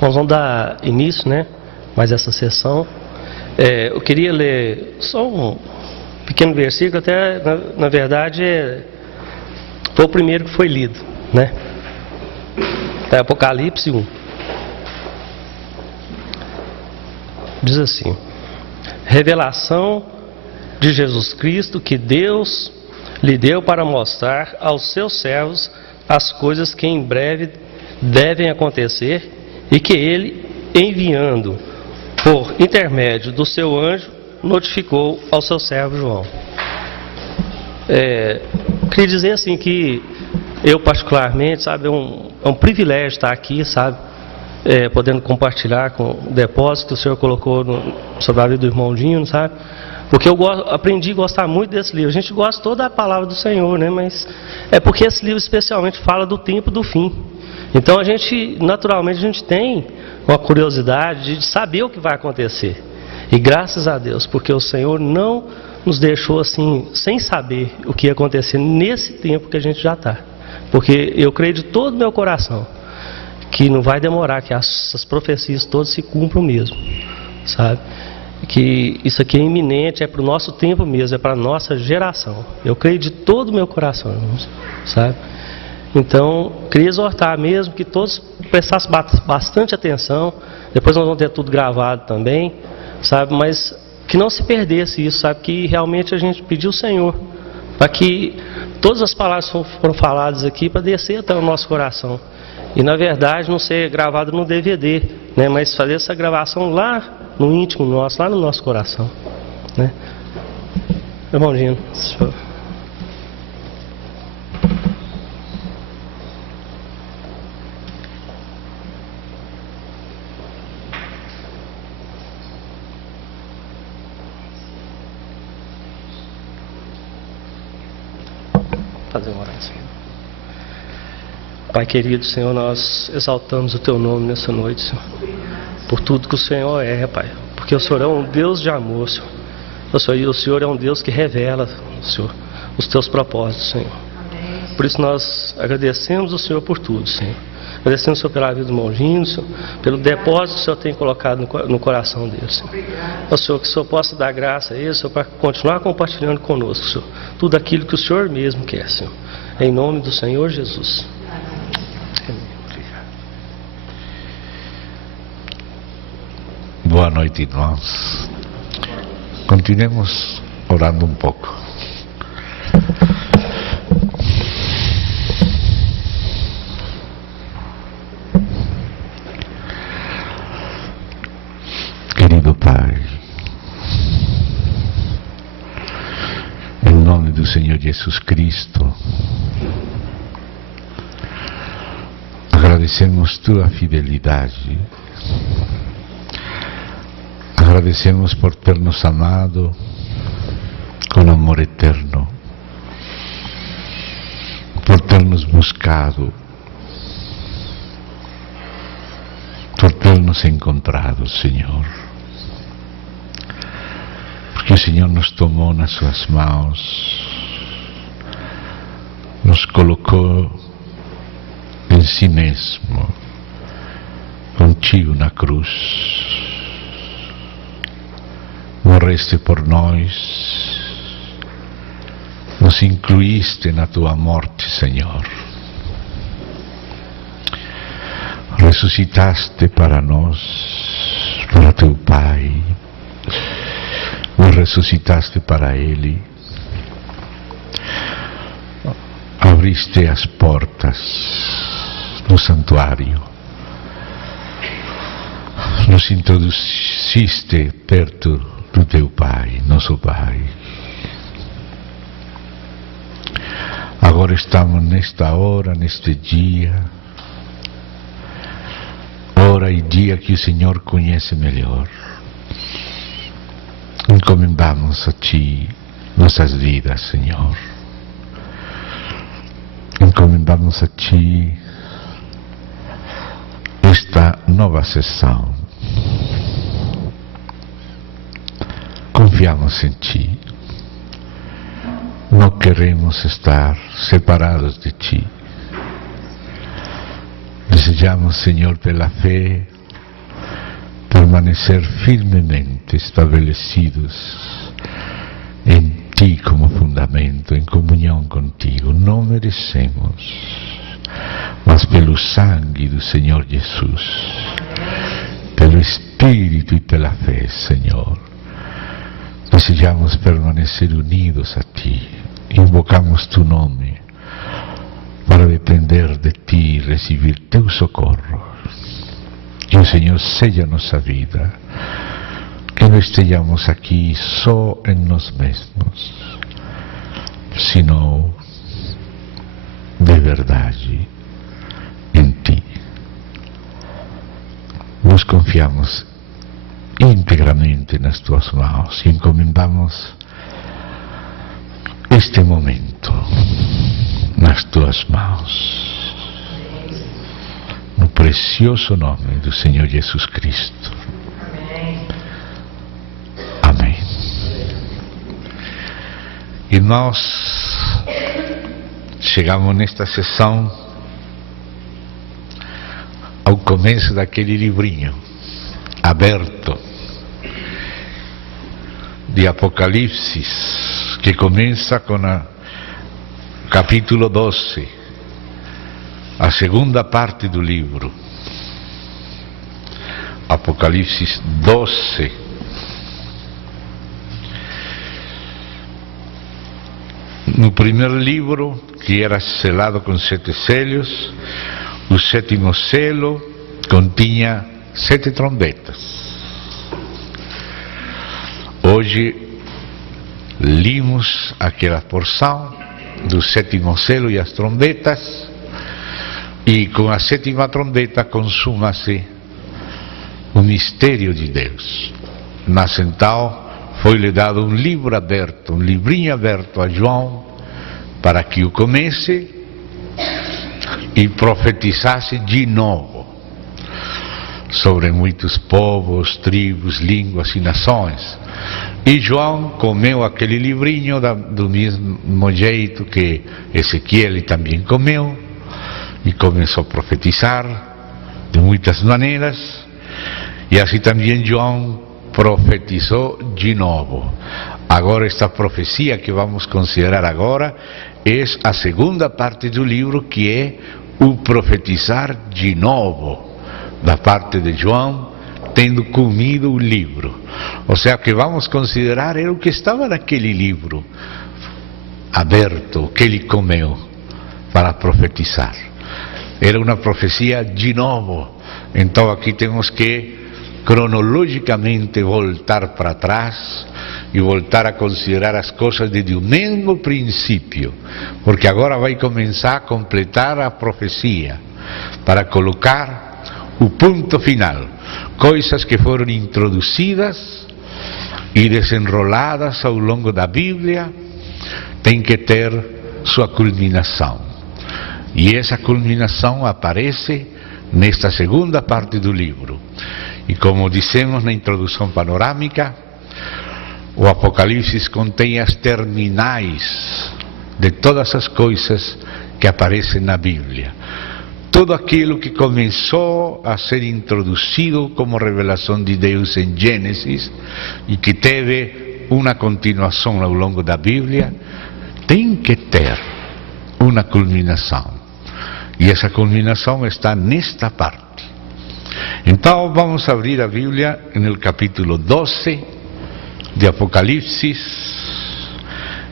Nós vamos dar início, né, mais essa sessão. Eu queria ler só um pequeno versículo, até na verdade foi o primeiro que foi lido, né? É Apocalipse 1. Diz assim: revelação de Jesus Cristo que Deus lhe deu para mostrar aos seus servos as coisas que em breve devem acontecer e que ele, enviando por intermédio do seu anjo, notificou ao seu servo João. Queria dizer assim que eu particularmente, sabe, é um privilégio estar aqui, sabe, podendo compartilhar com o depósito que o Senhor colocou sobre a vida do irmão Dino, sabe, porque eu aprendi a gostar muito desse livro. A gente gosta toda da palavra do Senhor, né, mas é porque esse livro especialmente fala do tempo do fim. Então naturalmente a gente tem uma curiosidade de saber o que vai acontecer. E graças a Deus, porque o Senhor não nos deixou assim, sem saber o que ia acontecer nesse tempo que a gente já está. Porque eu creio de todo o meu coração que não vai demorar, que essas profecias todas se cumpram mesmo, sabe? Que isso aqui é iminente, é para o nosso tempo mesmo, é para a nossa geração. Eu creio de todo o meu coração, irmãos, sabe? Então, queria exortar mesmo que todos prestassem bastante atenção. Depois nós vamos ter tudo gravado também, sabe? Mas que não se perdesse isso, sabe? Que realmente a gente pediu ao Senhor para que todas as palavras que foram faladas aqui para descer até o nosso coração. E na verdade não ser gravado no DVD, né? Mas fazer essa gravação lá no íntimo nosso, lá no nosso coração, né? Irmão Dino, deixa eu... fazer uma oração. Pai querido, Senhor, nós exaltamos o Teu nome nessa noite, Senhor, por tudo que o Senhor é, Pai, porque o Senhor é um Deus de amor, Senhor. E o Senhor é um Deus que revela, Senhor, os Teus propósitos, Senhor. Por isso nós agradecemos o Senhor por tudo, Senhor. Agradecemos o Senhor pela vida do irmão Gino, Senhor, pelo depósito que o Senhor tem colocado no coração dele, Senhor. Senhor, que o Senhor possa dar graça a ele, Senhor, para continuar compartilhando conosco, Senhor, tudo aquilo que o Senhor mesmo quer, Senhor. Em nome do Senhor Jesus. Boa noite, irmãos. Continuemos orando um pouco. Querido Pai, em nome do Senhor Jesus Cristo, agradecemos Tua fidelidade, agradecemos por ter nos amado com amor eterno, por ter nos buscado, por ter nos encontrado, Senhor. Porque o Senhor nos tomou nas suas mãos, nos colocou em si mesmo, contigo na cruz. Morreste por nós, nos incluíste na tua morte, Senhor. Ressuscitaste para nós, para teu Pai, nos ressuscitaste para Ele, abriste as portas do santuário, nos introduziste perto do teu Pai, nosso Pai. Agora estamos nesta hora, neste dia, hora e dia que o Senhor conhece melhor. Encomendamos a Ti nossas vidas, Senhor. Encomendamos a Ti esta nova sessão. Confiamos em Ti. Não queremos estar separados de Ti. Desejamos, Senhor, pela fé, permanecer firmemente estabelecidos en Ti como fundamento, en comunhão contigo. Não merecemos, mas pelo sangue do Senhor Jesus, pelo Espírito e pela fé, Senhor, desejamos permanecer unidos a Ti. Invocamos Tu nome para depender de Ti e receber Teu socorro. Que o Senhor seja nossa vida, que não estejamos aqui só em nós mesmos, sino de verdade em Ti. Nos confiamos integramente nas Tuas mãos e encomendamos este momento nas Tuas mãos, no precioso nome do Senhor Jesus Cristo. Amém. Irmãos, chegamos nesta sessão ao começo daquele livrinho aberto de Apocalipse, que começa com o capítulo 12, a segunda parte do livro. Apocalipse 12. No primeiro livro, que era selado com 7 selos, o 7º selo continha 7 trombetas. Hoje limos aquela porção do 7º selo e as trombetas, e com a 7ª trombeta consuma-se o mistério de Deus. Mas então foi-lhe dado um livro aberto, um livrinho aberto a João, para que o comece e profetizasse de novo sobre muitos povos, tribos, línguas e nações. E João comeu aquele livrinho do mesmo jeito que Ezequiel também comeu, e começou a profetizar de muitas maneiras, e assim também João profetizou de novo. Agora, esta profecia que vamos considerar agora é a segunda parte do livro, que é o profetizar de novo da parte de João, tendo comido o livro. Ou seja, que vamos considerar era o que estava naquele livro aberto, que ele comeu para profetizar. Era uma profecia de novo. Então aqui temos que cronologicamente voltar para trás e voltar a considerar as coisas desde o mesmo princípio, porque agora vai começar a completar a profecia, para colocar o ponto final. Coisas que foram introduzidas e desenroladas ao longo da Bíblia têm que ter sua culminação. E essa culminação aparece nesta segunda parte do livro. E como dissemos na introdução panorâmica, o Apocalipse contém as terminais de todas as coisas que aparecem na Bíblia. Tudo aquilo que começou a ser introduzido como revelação de Deus em Gênesis e que teve uma continuação ao longo da Bíblia, tem que ter uma culminação. E essa culminação está nesta parte. Então vamos abrir a Bíblia no capítulo 12 de Apocalipse,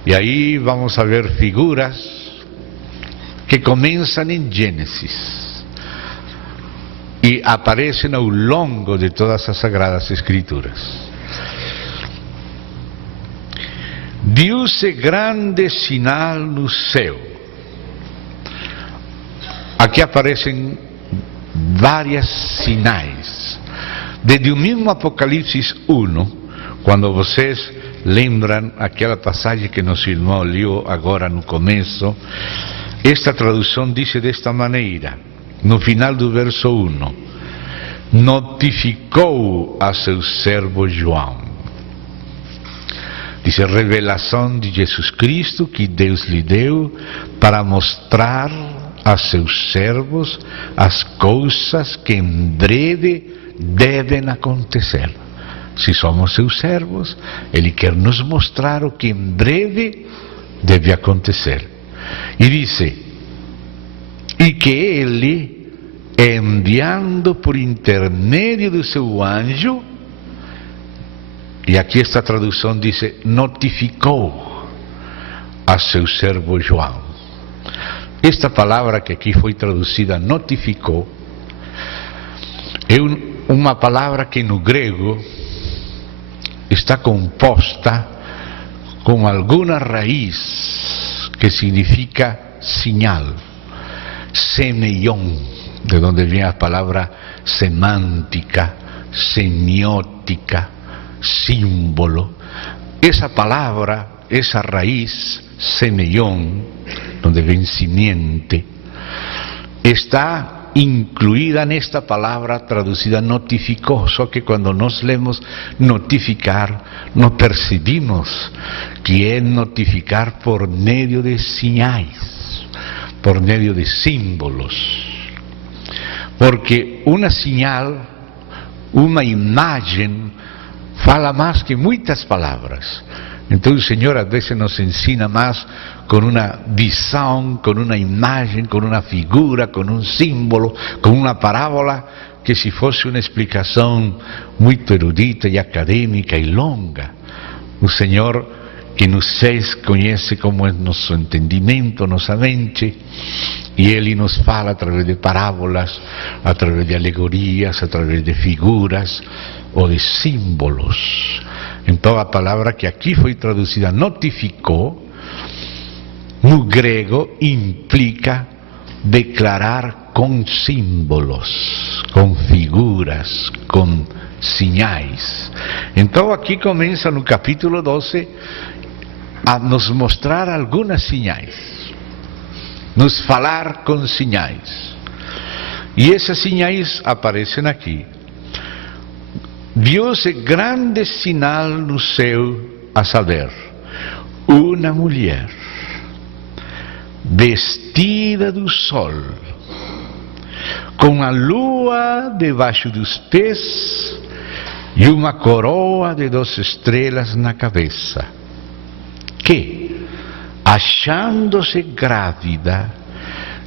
e aí vamos a ver figuras que começam em Gênesis e aparecem ao longo de todas as Sagradas Escrituras. Viu-se grande sinal no céu. Aqui aparecem várias sinais. Desde o mesmo Apocalipse 1, quando vocês lembram aquela passagem que nosso irmão leu agora no começo, esta tradução diz desta maneira, no final do verso 1, notificou a seu servo João. Diz, revelação de Jesus Cristo que Deus lhe deu para mostrar a seus servos as coisas que em breve devem acontecer. Se somos seus servos, Ele quer nos mostrar o que em breve deve acontecer. E diz, e que Ele, enviando por intermédio do seu anjo, e aqui esta tradução diz, notificou a seu servo João. Esta palavra que aqui foi traduzida, notificou, é uma palavra que no grego está composta com alguma raiz que significa sinal, semeion, de onde vem a palavra semântica, semiótica, símbolo. Essa palavra, essa raiz, semeion, donde vem simiente, está incluída nesta palavra traduzida notificou, só que quando nós lemos notificar, não percebimos que é notificar por meio de sinais, por meio de símbolos, porque uma sinal, uma imagem, fala mais que muitas palavras. Então o Senhor às vezes nos ensina mais com uma visão, com uma imagem, com uma figura, com um símbolo, com uma parábola, que se fosse uma explicação muito erudita e acadêmica e longa. O Senhor que nos fez conhece como é nosso entendimento, nossa mente, e Ele nos fala através de parábolas, através de alegorias, através de figuras ou de símbolos. Então a palavra que aqui foi traduzida, notificou, no grego implica declarar com símbolos, com figuras, com sinais. Então aqui começa no capítulo 12 a nos mostrar algumas sinais, nos falar com sinais. E essas sinais aparecem aqui. Viu-se grande sinal no céu, a saber, uma mulher vestida do sol, com a lua debaixo dos pés e uma coroa de 2 estrelas na cabeça, que, achando-se grávida,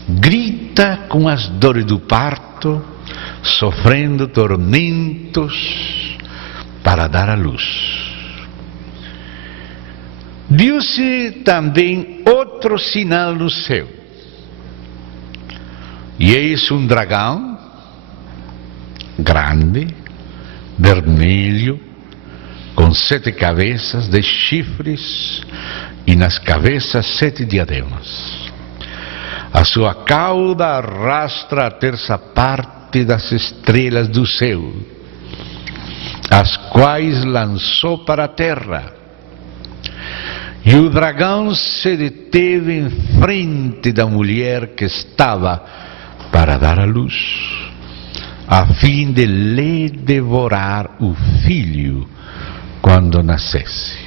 grita com as dores do parto, sofrendo tormentos para dar à luz. Viu-se também outro sinal no céu, e eis um dragão grande, vermelho, com 7 cabeças de chifres, e nas cabeças 7 diademas. A sua cauda arrastra a 3ª parte das estrelas do céu, as quais lançou para a terra. E o dragão se deteve em frente da mulher que estava para dar à luz, a fim de lhe devorar o filho quando nascesse.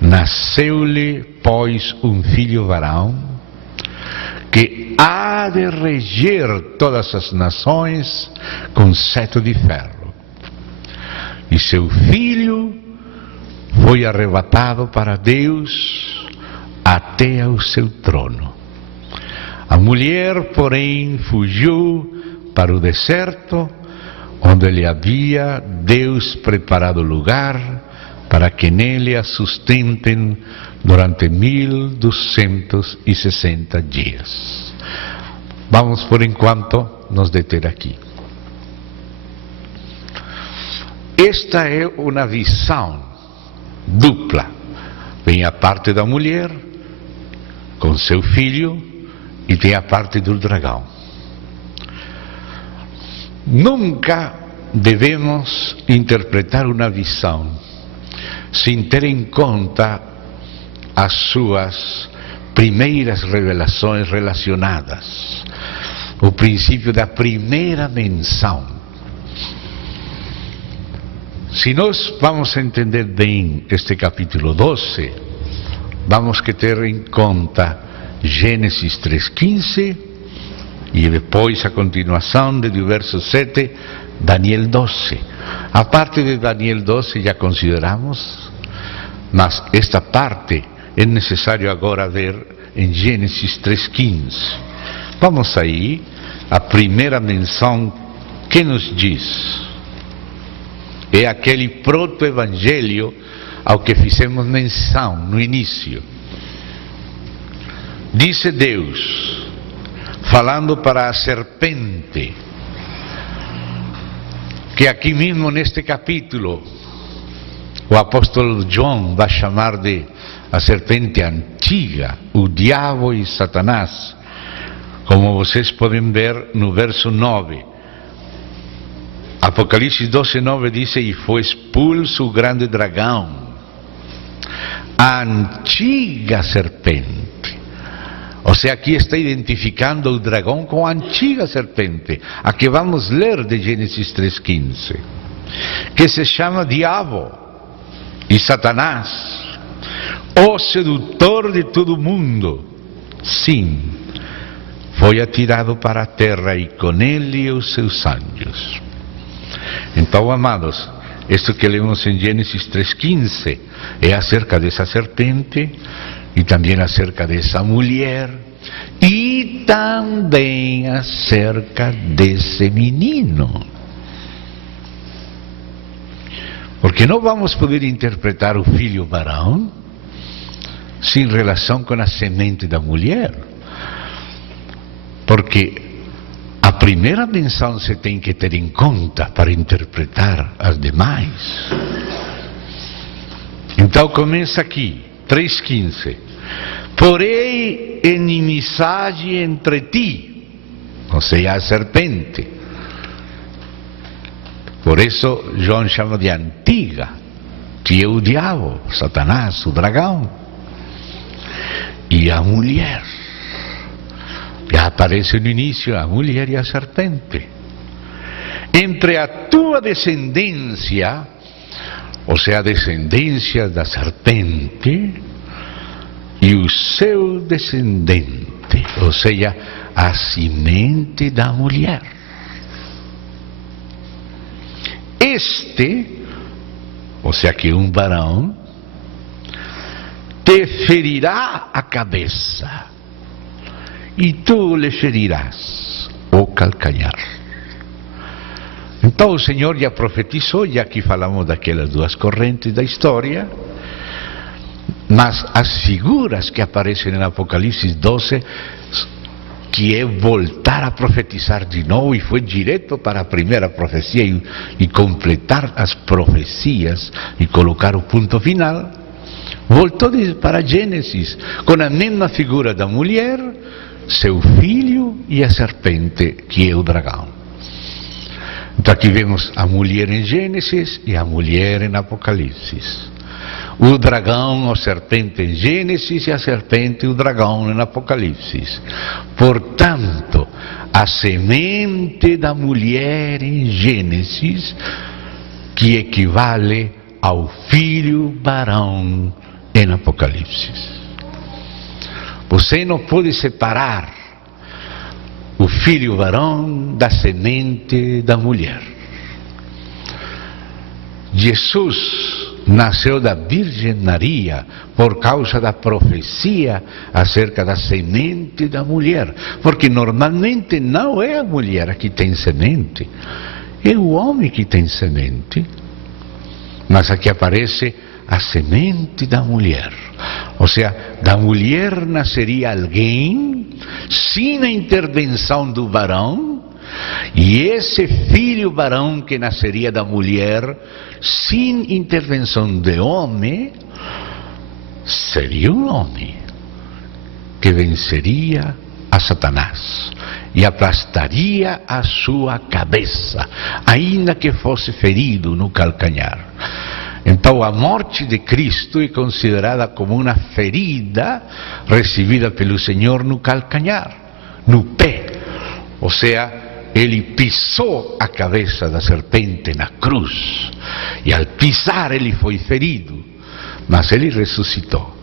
Nasceu-lhe, pois, um filho varão, que há de reger todas as nações com cetro de ferro. E seu filho foi arrebatado para Deus até ao seu trono. A mulher, porém, fugiu para o deserto, onde lhe havia Deus preparado lugar para que nele a sustentem durante 1260 dias. Vamos por enquanto nos deter aqui. Esta é uma visão dupla. Vem a parte da mulher com seu filho e tem a parte do dragão. Nunca devemos interpretar uma visão sem ter em conta as suas primeiras revelações relacionadas, o princípio da primeira menção. Se nós vamos entender bem este capítulo 12, vamos que ter em conta Gênesis 3:15 e depois a continuação do verso 7, Daniel 12. A parte de Daniel 12 já consideramos, mas esta parte é necessário agora ver em Gênesis 3:15. Vamos aí, a primeira menção que nos diz. É aquele proto-evangelho ao que fizemos menção no início. Disse Deus, falando para a serpente, que aqui mesmo neste capítulo, o apóstolo João vai chamar de a serpente antiga, o diabo e Satanás, como vocês podem ver no verso 9. Apocalipse 12:9 diz: e foi expulso o grande dragão, a antiga serpente. Ou seja, aqui está identificando o dragão com a antiga serpente, a que vamos ler de Gênesis 3:15, que se chama diabo e Satanás, o sedutor de todo mundo. Sim, foi atirado para a terra e com ele os seus anjos. Então, amados, isto que lemos em Gênesis 3:15 é acerca dessa serpente e também acerca dessa mulher e também acerca desse menino. Porque não vamos poder interpretar o filho varão sem relação com a semente da mulher. Porque a primeira menção se tem que ter em conta para interpretar as demais. Então começa aqui, 3:15. Porém, inimizade entre ti, ou seja, a serpente. Por isso, João chama de antiga, que é o diabo, Satanás, o dragão. E a mulher. Já aparece no início a mulher e a serpente. Entre a tua descendência, ou seja, a descendência da serpente, e o seu descendente, ou seja, a semente da mulher. Este, ou seja, que um varão, te ferirá a cabeça, e tu lhe ferirás o calcanhar. Então o Senhor já profetizou, já que falamos daquelas duas correntes da história, mas as figuras que aparecem em Apocalipse 12, que é voltar a profetizar de novo, e foi direto para a primeira profecia e completar as profecias e colocar o ponto final, voltou para Gênesis, com a mesma figura da mulher, seu filho e a serpente, que é o dragão. Então aqui vemos a mulher em Gênesis e a mulher em Apocalipse. O dragão, a serpente em Gênesis, e a serpente e o dragão em Apocalipse. Portanto, a semente da mulher em Gênesis, que equivale ao filho varão em Apocalipse. Você não pode separar o filho varão da semente da mulher. Jesus nasceu da Virgem Maria por causa da profecia acerca da semente da mulher, porque normalmente não é a mulher que tem semente, é o homem que tem semente, mas aqui aparece a semente da mulher, ou seja, da mulher nasceria alguém sem a intervenção do varão, e esse filho varão que nasceria da mulher, sem intervenção de homem, seria um homem que venceria a Satanás e aplastaria a sua cabeça, ainda que fosse ferido no calcanhar. Então a morte de Cristo é considerada como uma ferida recebida pelo Senhor no calcanhar, no pé, ou seja, ele pisou a cabeça da serpente na cruz, e ao pisar ele foi ferido, mas ele ressuscitou.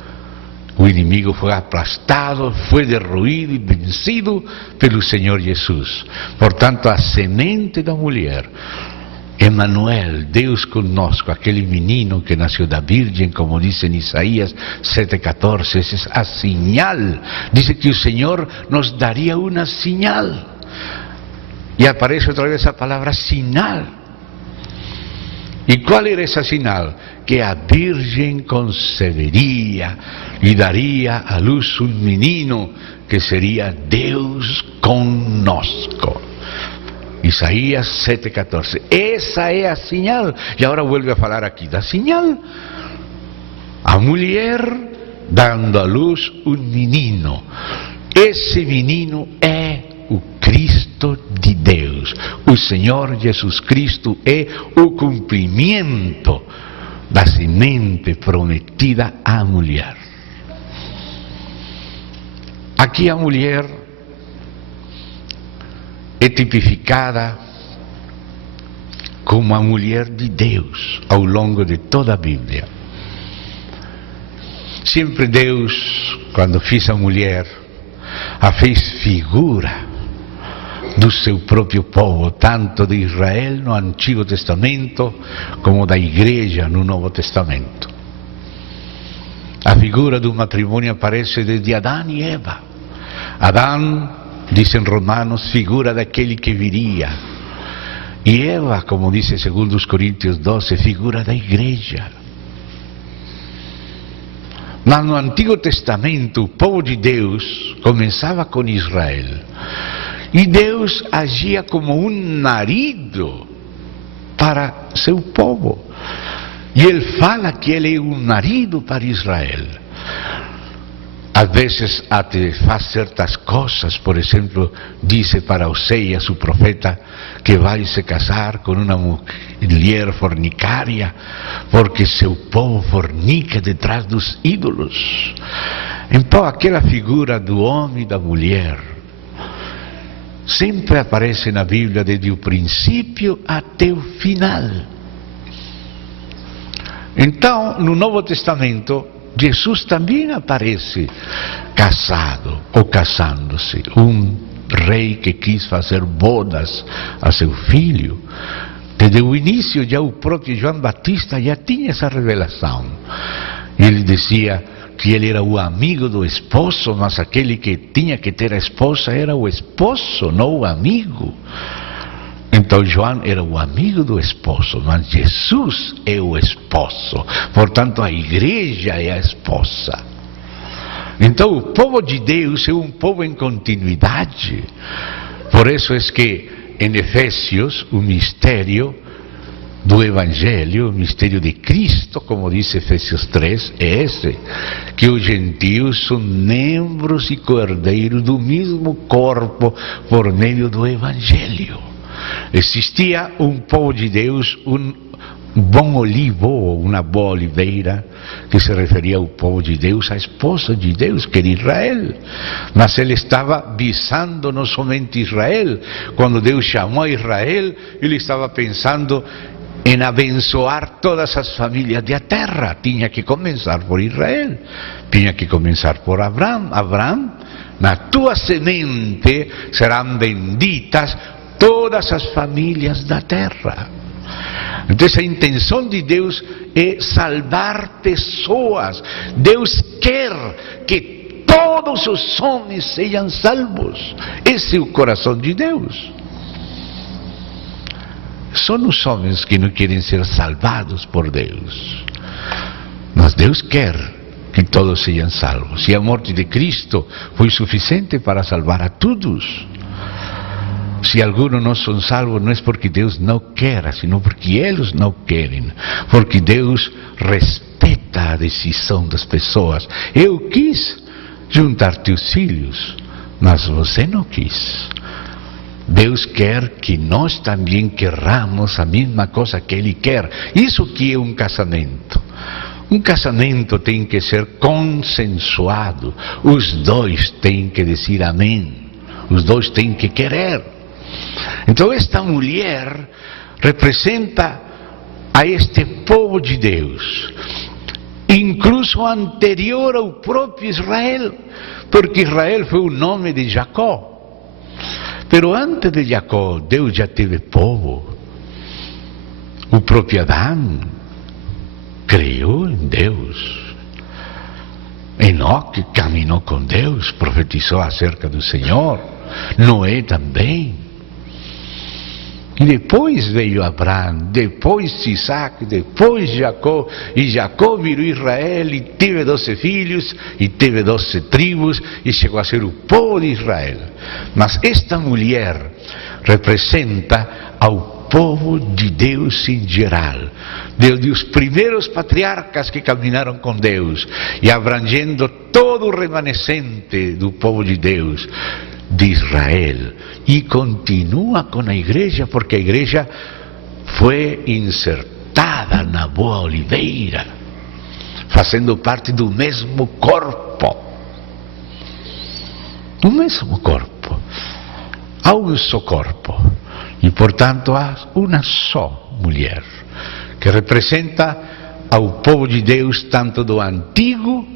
O inimigo foi aplastado, foi derruído e vencido pelo Senhor Jesus. Portanto, a semente da mulher, Emmanuel, Deus conosco, aquele menino que nasceu da Virgem, como diz em Isaías 7,14, essa é a señal. Diz que o Senhor nos daria uma señal. E aparece outra vez a palavra sinal. E qual era essa sinal? Que a Virgem conceberia e daria à luz um menino que seria Deus conosco. Isaías 7,14. Essa é a sinal. E agora vuelve a falar aqui da sinal. A mulher dando à luz um menino. Esse menino é o Cristo de Deus. O Senhor Jesus Cristo é o cumprimento da semente prometida à mulher. Aqui a mulher é tipificada como a mulher de Deus ao longo de toda a Bíblia. Sempre Deus, quando fez a mulher, a fez figura do seu próprio povo, tanto de Israel no Antigo Testamento, como da Igreja no Novo Testamento. A figura do matrimônio aparece desde Adão e Eva. Adão, dizem Romanos, figura daquele que viria. E Eva, como diz 2 Coríntios 12, figura da Igreja. Mas no Antigo Testamento, o povo de Deus começava com Israel. E Deus agia como um marido para seu povo. E Ele fala que Ele é um marido para Israel. Às vezes até faz certas coisas, por exemplo, disse para Oséias, o profeta, que vai se casar com uma mulher fornicária, porque seu povo fornica detrás dos ídolos. Então aquela figura do homem e da mulher sempre aparece na Bíblia desde o princípio até o final. Então, no Novo Testamento, Jesus também aparece casado ou casando-se. Um rei que quis fazer bodas a seu filho. Desde o início, já o próprio João Batista já tinha essa revelação. Ele dizia que ele era o amigo do esposo, mas aquele que tinha que ter a esposa era o esposo, não o amigo. Então João era o amigo do esposo, mas Jesus é o esposo. Portanto, a igreja é a esposa. Então, o povo de Deus é um povo em continuidade. Por isso é que em Efésios, o mistério do Evangelho, o mistério de Cristo, como diz Efésios 3, é esse, que os gentios são membros e cordeiros do mesmo corpo por meio do Evangelho. Existia um povo de Deus, um bom olivo, uma boa oliveira, que se referia ao povo de Deus, a esposa de Deus, que era Israel. Mas ele estava visando não somente Israel. Quando Deus chamou a Israel, ele estava pensando em abençoar todas as famílias da terra. Tinha que começar por Israel, tinha que começar por Abraão. Abraão, na tua semente serão benditas todas as famílias da terra. Então a intenção de Deus é salvar pessoas. Deus quer que todos os homens sejam salvos. Esse é o coração de Deus. São os homens que não querem ser salvados por Deus. Mas Deus quer que todos sejam salvos. E a morte de Cristo foi suficiente para salvar a todos. Se alguns não são salvos, não é porque Deus não quer, senão porque eles não querem. Porque Deus respeita a decisão das pessoas. Eu quis juntar teus filhos, mas você não quis. Deus quer que nós também queramos a mesma coisa que Ele quer. Isso que é um casamento. Um casamento tem que ser consensuado. Os dois têm que dizer amém. Os dois têm que querer. Então esta mulher representa a este povo de Deus. incluso anterior ao próprio Israel, porque Israel foi o nome de Jacó. Pero antes de Jacó, Deus já teve povo. O próprio Adão creu em Deus. Enoque caminhou com Deus, profetizou acerca do Senhor. Noé também. E depois veio Abraão, depois Isaac, depois Jacó, e Jacó virou Israel e teve 12 filhos, e teve 12 tribos, e chegou a ser o povo de Israel. Mas esta mulher representa ao povo de Deus em geral, dos primeiros patriarcas que caminaram com Deus, e abrangendo todo o remanescente do povo de Deus, de Israel, e continua com a igreja, porque a igreja foi insertada na boa oliveira, fazendo parte do mesmo corpo. Do mesmo corpo. Há um só corpo, e portanto há uma só mulher, que representa ao povo de Deus, tanto do Antigo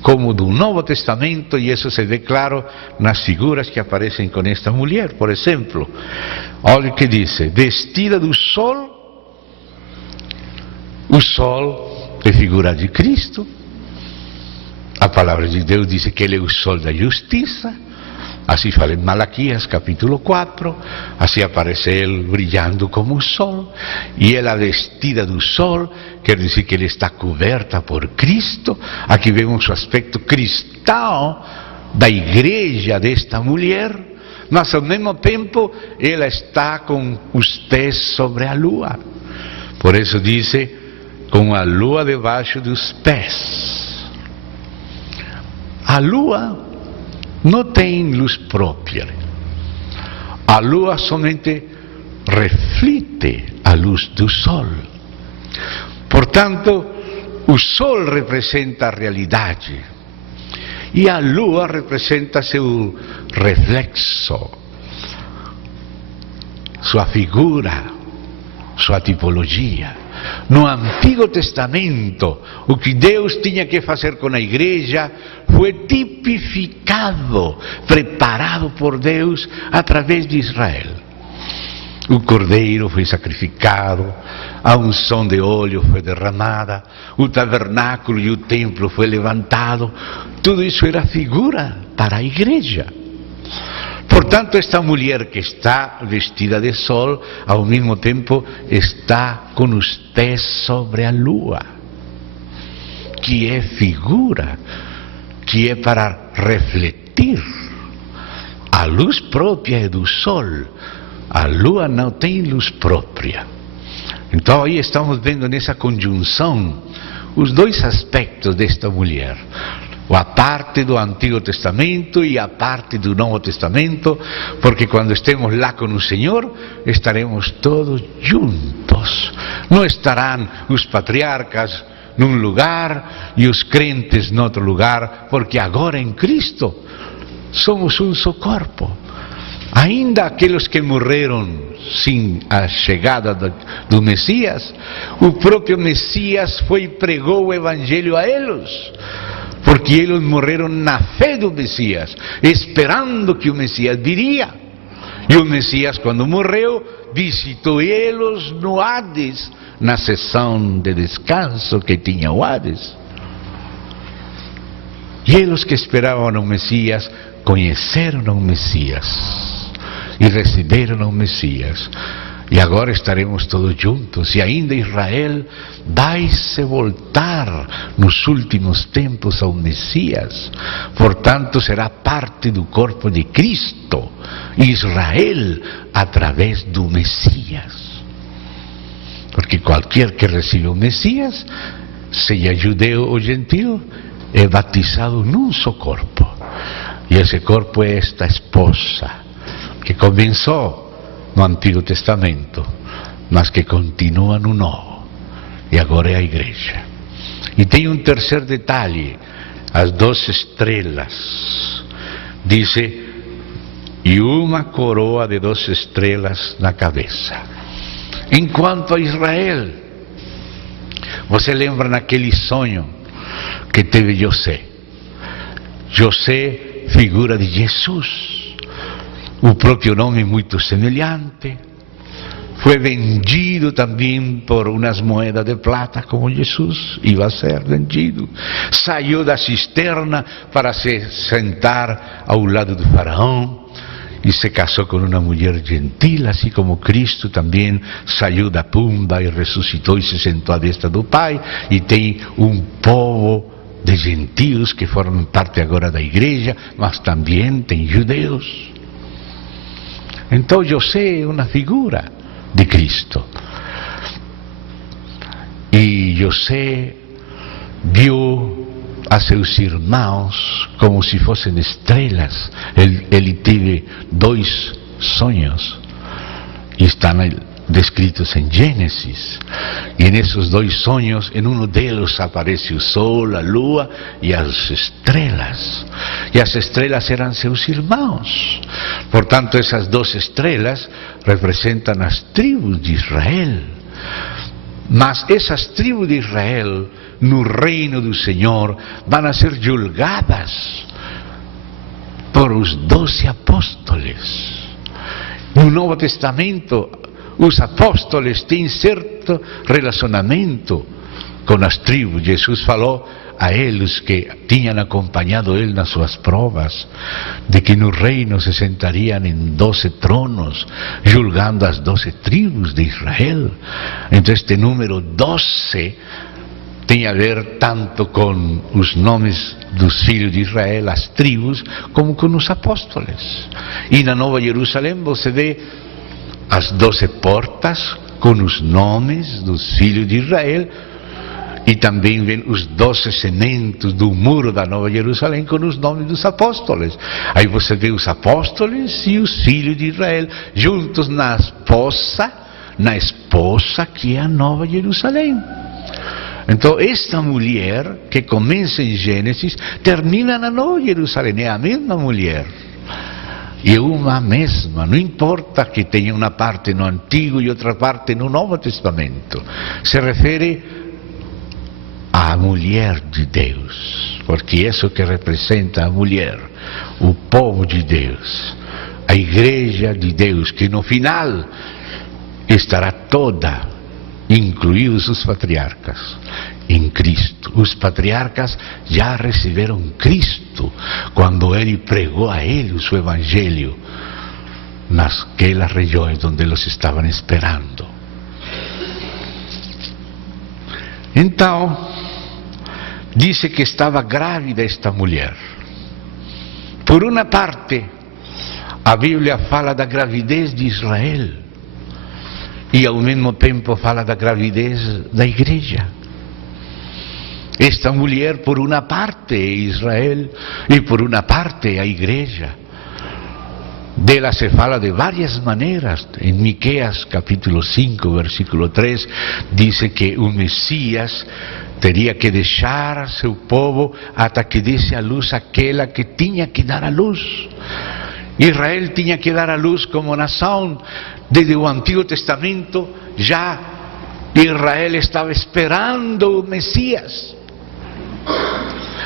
como do Novo Testamento, e isso se vê claro nas figuras que aparecem com esta mulher. Por exemplo, olha o que diz: vestida do sol. O sol é figura de Cristo. A palavra de Deus diz que ele é o sol da justiça. Assim fala em Malaquias capítulo 4, assim aparece ele brilhando como o sol, e ela vestida do sol, quer dizer que ele está coberta por Cristo. Aqui vemos o aspecto cristão da igreja desta mulher, mas ao mesmo tempo ela está com os pés sobre a lua. Por isso diz, com a lua debaixo dos pés. A lua não tem luz própria. A lua somente reflete a luz do sol. Portanto, o sol representa a realidade e a lua representa seu reflexo, sua figura, sua tipologia. No Antigo Testamento, o que Deus tinha que fazer com a igreja foi tipificado, preparado por Deus através de Israel. O cordeiro foi sacrificado, a unção de óleo foi derramada, o tabernáculo e o templo foi levantado. Tudo isso era figura para a igreja. Portanto, esta mulher que está vestida de sol, ao mesmo tempo está com os pés sobre a lua, que é figura, que é para refletir. A luz própria é do sol, a lua não tem luz própria. Então aí estamos vendo nessa conjunção os dois aspectos desta mulher. A parte do Antigo Testamento e a parte do Novo Testamento, porque quando estemos lá com o Senhor, estaremos todos juntos. Não estarão os patriarcas num lugar e os crentes em outro lugar, porque agora em Cristo somos um só corpo. Ainda aqueles que morreram sem a chegada do Messias, o próprio Messias foi e pregou o Evangelho a eles, porque eles morreram na fé do Messias, esperando que o Messias viria. E o Messias, quando morreu, visitou eles no Hades, na sessão de descanso que tinha o Hades. E eles que esperavam o Messias, conheceram o Messias e receberam o Messias. E agora estaremos todos juntos, e ainda Israel vai-se voltar nos últimos tempos ao Messias. Portanto, será parte do corpo de Cristo, Israel, através do Messias. Porque qualquer que recebe o Messias, seja judeu ou gentil, é batizado num só corpo. E esse corpo é esta esposa, que começou no Antigo Testamento, mas que continua no Novo, e agora é a igreja. E tem um terceiro detalhe: as 12 estrelas. Diz, e uma coroa de 12 estrelas na cabeça. Enquanto a Israel, Você lembra naquele sonho que teve José? José, figura de Jesus, o próprio nome muito semelhante. Foi vendido também por umas moedas de plata, como Jesus iba a ser vendido. Saiu da cisterna para se sentar ao lado do faraó e se casou com uma mulher gentil, assim como Cristo também saiu da tumba e ressuscitou e se sentou à destra do Pai. E tem um povo de gentios que formam parte agora da igreja, mas também tem judeus. Então José é uma figura de Cristo. E José viu a seus irmãos como se fossem estrelas. Ele teve 2 sonhos e estão descritos em Gênesis. E nesses 2 sonhos, em um deles aparece o sol, a lua e as estrelas. E as estrelas eram seus irmãos. Portanto, essas 2 estrelas representam as tribos de Israel. Mas essas tribos de Israel, no reino do Senhor, vão a ser julgadas por os 12 apóstolos. No Novo Testamento, os apóstolos têm certo relacionamento com as tribos. Jesus falou a eles que tinham acompanhado ele nas suas provas, de que no reino se sentariam em 12 tronos, julgando as 12 tribos de Israel. Então este número 12 tem a ver tanto com os nomes dos filhos de Israel, as tribos, como com os apóstolos. E na Nova Jerusalém você vê as 12 portas com os nomes dos filhos de Israel, e também vem os 12 cementos do muro da Nova Jerusalém com os nomes dos apóstolos. Aí você vê os apóstolos e os filhos de Israel juntos na esposa que é a Nova Jerusalém. Então esta mulher que começa em Gênesis termina na Nova Jerusalém, é a mesma mulher. E uma mesma, não importa que tenha uma parte no Antigo e outra parte no Novo Testamento. Se refere à mulher de Deus, porque isso que representa a mulher, o povo de Deus, a igreja de Deus, que no final estará toda, incluídos os patriarcas, em Cristo. Os patriarcas já receberam Cristo quando ele pregou a eles o Evangelho nasquelas regiões onde eles estavam esperando. Então, disse que estava grávida esta mulher. Por uma parte, a Bíblia fala da gravidez de Israel e ao mesmo tempo fala da gravidez da igreja. Esta mulher, por uma parte, é Israel e por uma parte, a igreja. Dela se fala de várias maneiras. Em Miqueias capítulo 5, versículo 3, diz que o Messias teria que deixar seu povo até que desse à luz aquela que tinha que dar à luz. Israel tinha que dar à luz como nação. Desde o Antigo Testamento já Israel estava esperando o Messias.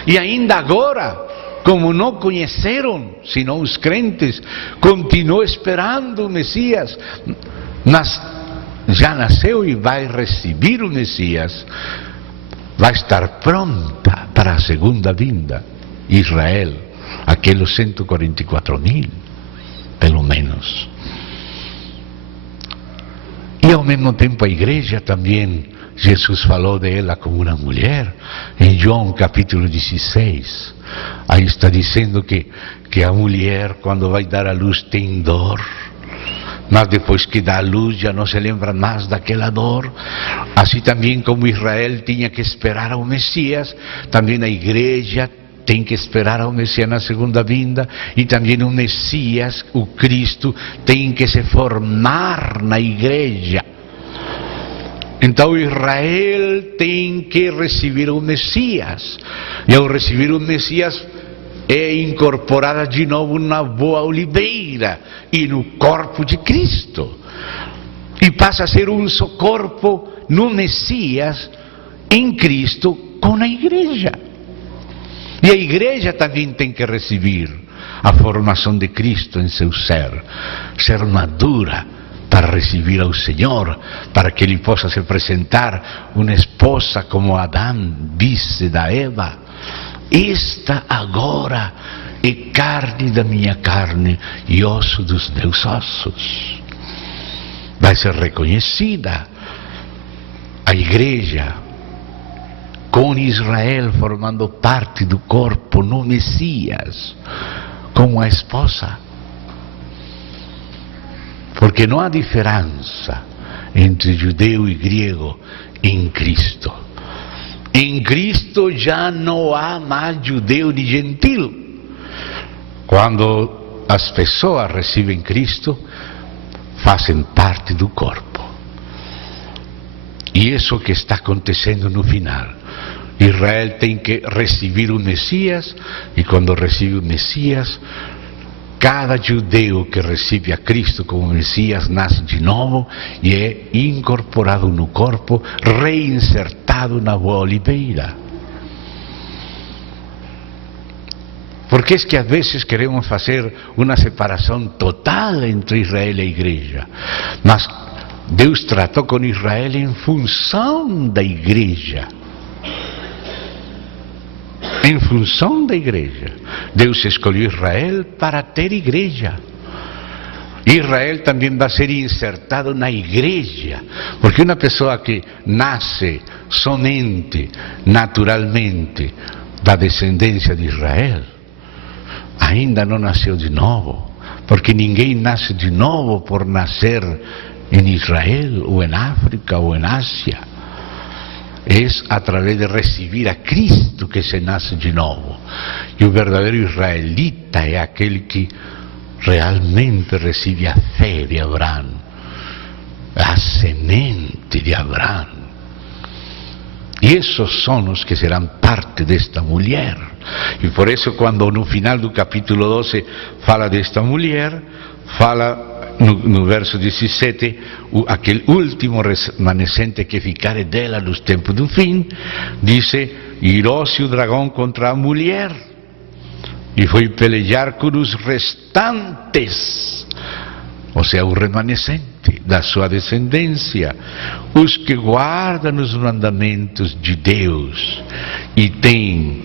E ainda agora, como não conheceram, senão os crentes, continuam esperando o Messias. Mas já nasceu e vai receber o Messias. Vai estar pronta para a segunda vinda. Israel, aqueles 144.000, pelo menos. E ao mesmo tempo a igreja também, Jesus falou dela como uma mulher, em João capítulo 16, aí está dizendo que a mulher quando vai dar à luz tem dor, mas depois que dá a luz já não se lembra mais daquela dor. Assim também como Israel tinha que esperar ao Messias, também a igreja tem que esperar ao Messias na segunda vinda, e também o Messias, o Cristo, tem que se formar na igreja. Então Israel tem que receber o Messias, e ao receber o Messias é incorporada de novo na boa oliveira e no corpo de Cristo, e passa a ser um só corpo no Messias em Cristo com a igreja. E a igreja também tem que receber a formação de Cristo em seu ser madura para receber ao Senhor, para que Ele possa se apresentar uma esposa como Adão disse da Eva: esta agora é carne da minha carne e osso dos meus ossos. Vai ser reconhecida a igreja com Israel formando parte do corpo no Messias, como a esposa. Porque não há diferença entre judeu e grego em Cristo. Em Cristo já não há mais judeu nem gentil. Quando as pessoas recebem Cristo, fazem parte do corpo. E isso que está acontecendo no final. Israel tem que receber o Messias, e quando recebe o Messias, cada judeu que recebe a Cristo como Messias nasce de novo e é incorporado no corpo, reinsertado na boa oliveira. Porque é que às vezes queremos fazer uma separação total entre Israel e a igreja, mas Deus tratou com Israel em função da igreja. Em função da igreja. Deus escolheu Israel para ter igreja. Israel também vai ser insertado na igreja, porque uma pessoa que nasce somente, naturalmente, da descendência de Israel, ainda não nasceu de novo, porque ninguém nasce de novo por nascer em Israel, ou em África, ou em Ásia. É através de receber a Cristo que se nasce de novo. E o verdadeiro israelita é aquele que realmente recebe a fé de Abraão, a semente de Abraão. E esses são os que serão parte desta mulher. E por isso, quando no final do capítulo 12 fala desta mulher, fala no verso 17, aquele último remanescente que ficare dela nos tempos do fim, dice: irou-se o dragão contra a mulher e foi pelejar com os restantes, ou seja, o remanescente da sua descendência, os que guardam os mandamentos de Deus e têm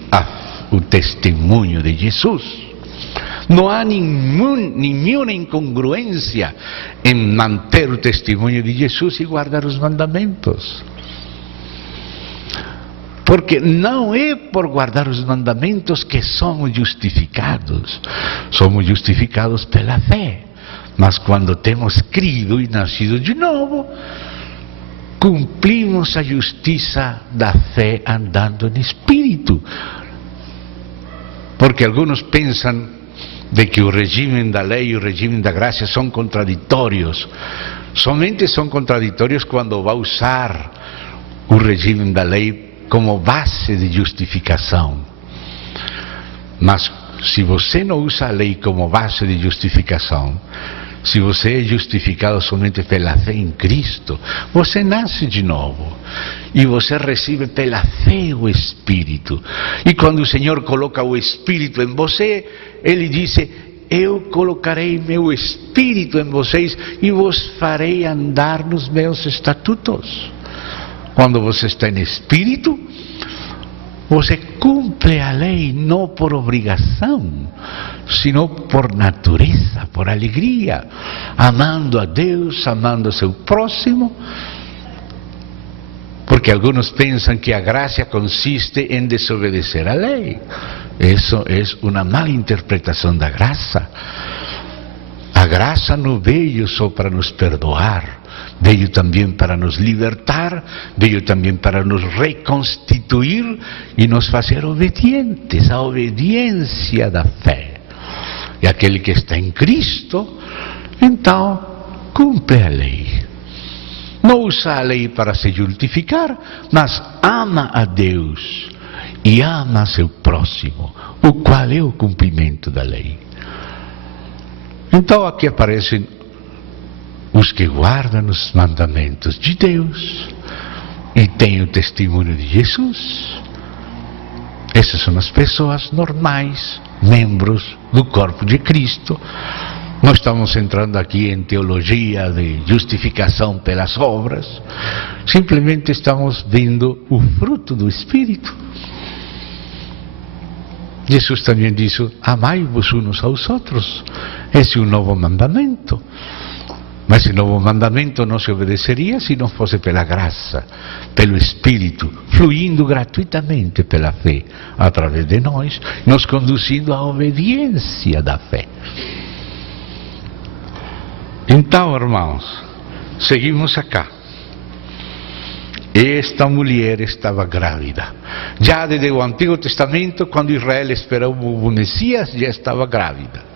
o testemunho de Jesus. Não há nenhuma incongruência em manter o testemunho de Jesus e guardar os mandamentos. Porque não é por guardar os mandamentos que somos justificados. Somos justificados pela fé. Mas quando temos crido e nascido de novo, cumprimos a justiça da fé andando no Espírito. Porque alguns pensam de que o regime da lei e o regime da graça são contraditórios. Somente são contraditórios quando vai usar o regime da lei como base de justificação. Mas se você não usa a lei como base de justificação, se você é justificado somente pela fé em Cristo, você nasce de novo. E você recebe pela fé o Espírito. E quando o Senhor coloca o Espírito em você, Ele diz: eu colocarei meu Espírito em vocês e vos farei andar nos meus estatutos. Quando você está em Espírito, você cumpre a lei não por obrigação, sino por natureza, por alegria, amando a Deus, amando o seu próximo. Porque alguns pensam que a graça consiste em desobedecer a lei. Isso é uma mala interpretação da graça. A graça não veio só para nos perdoar, veio também para nos libertar, veio também para nos reconstituir e nos fazer obedientes, a obediência da fé. E aquele que está em Cristo, então, cumpre a lei. Não usa a lei para se justificar, mas ama a Deus e ama seu próximo, o qual é o cumprimento da lei. Então aqui aparecem os que guardam os mandamentos de Deus e tem o testemunho de Jesus. Essas são as pessoas normais, membros do corpo de Cristo. Não estamos entrando aqui em teologia de justificação pelas obras, simplesmente estamos vendo o fruto do Espírito. Jesus também disse: amai-vos uns aos outros, esse é um novo mandamento. Mas esse novo mandamento não se obedeceria se não fosse pela graça, pelo Espírito, fluindo gratuitamente pela fé, através de nós, nos conduzindo à obediência da fé. Então, irmãos, seguimos acá. Esta mulher estava grávida. Já desde o Antigo Testamento, quando Israel esperava o Messias, já estava grávida.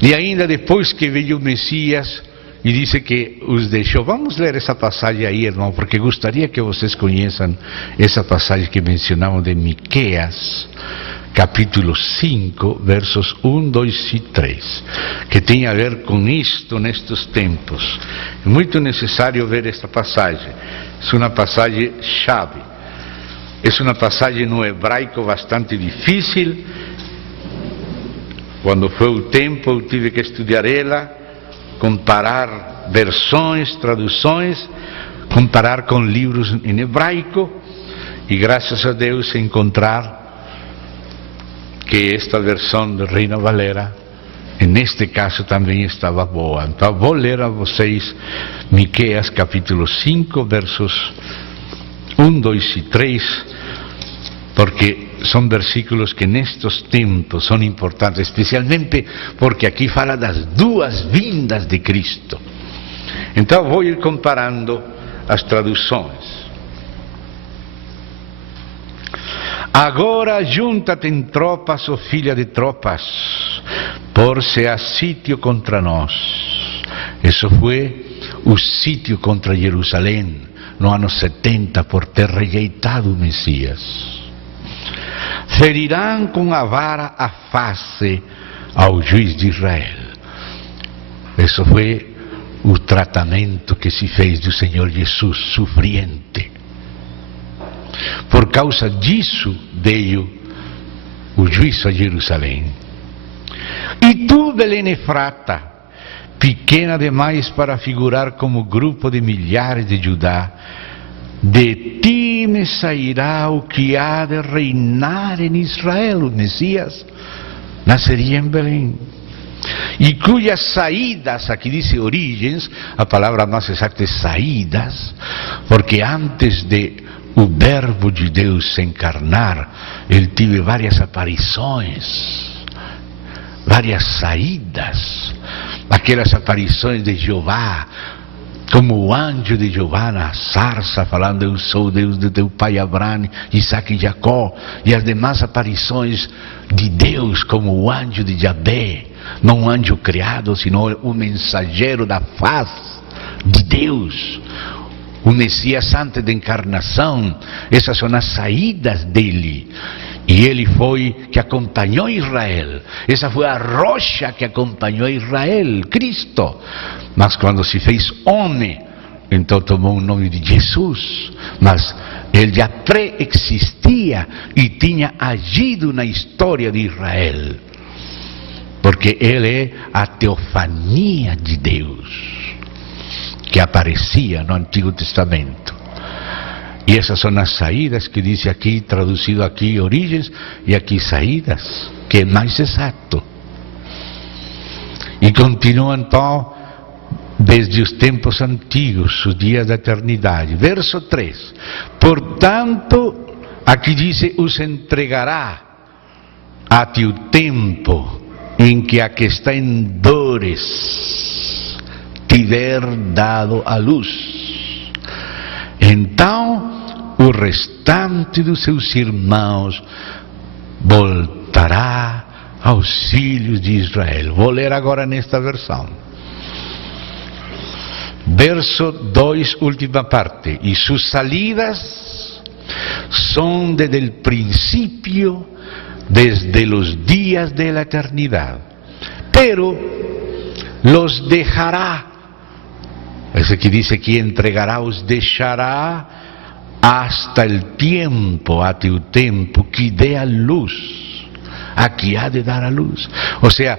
E ainda depois que veio o Messias e disse que os deixou. Vamos ler essa passagem aí, irmão, porque gostaria que vocês conheçam essa passagem que mencionamos de Miqueias, capítulo 5, versos 1, 2 e 3, que tem a ver com isto nestes tempos. É muito necessário ver esta passagem. É uma passagem chave. É uma passagem no hebraico bastante difícil. Quando foi o tempo, eu tive que estudar ela, comparar versões, traduções, comparar com livros em hebraico, e graças a Deus encontrar que esta versão de Reina Valera, neste caso também estava boa. Então vou ler a vocês Miqueias capítulo 5, versos 1, 2 e 3, porque são versículos que nestes tempos são importantes, especialmente porque aqui fala das duas vindas de Cristo. Então vou ir comparando as traduções. Agora junta-te em tropas, ó filha de tropas, por-se a sítio contra nós. Isso foi o sítio contra Jerusalém, no ano 70, por ter rejeitado o Messias. Ferirão com a vara a face ao juiz de Israel. Isso foi o tratamento que se fez do Senhor Jesus, sofriente. Por causa disso veio o juízo a Jerusalém. E tu, Belém Efrata, pequena demais para figurar como grupo de milhares de Judá, de ti me sairá o que há de reinar em Israel. O Messias nasceria em Belém, e cujas saídas, aqui diz origens, a palavra mais exata é saídas, porque antes de o verbo de Deus se encarnar, ele teve várias aparições, várias saídas, aquelas aparições de Jeová, como o anjo de Jeová na sarça, falando: eu sou o Deus de teu pai Abraão, Isaac e Jacó, e as demais aparições de Deus, como o anjo de Javé, não um anjo criado, sino o mensageiro da paz de Deus, o Messias antes da encarnação. Essas são as saídas dele. E ele foi que acompanhou Israel. Essa foi a rocha que acompanhou Israel, Cristo. Mas quando se fez homem, então tomou o nome de Jesus. Mas ele já pré-existia e tinha agido na história de Israel. Porque ele é a teofania de Deus, que aparecia no Antigo Testamento. E essas são as saídas que diz aqui, traduzido aqui origens, e aqui saídas, que é mais exato. E continua então, desde os tempos antigos, os dias da eternidade. Verso 3. Portanto, aqui diz: os entregará a ti o tempo em que a que está em dores tiver dado a luz. Então o restante dos seus irmãos voltará aos filhos de Israel. Vou ler agora nesta versão. Verso 2, última parte. E suas salidas son desde el principio, desde los días de la eternidad. Pero los dejará. Esse que diz que entregará, os deixará hasta el tiempo, até o tempo que dê a luz, a que há de dar a luz. Ou seja,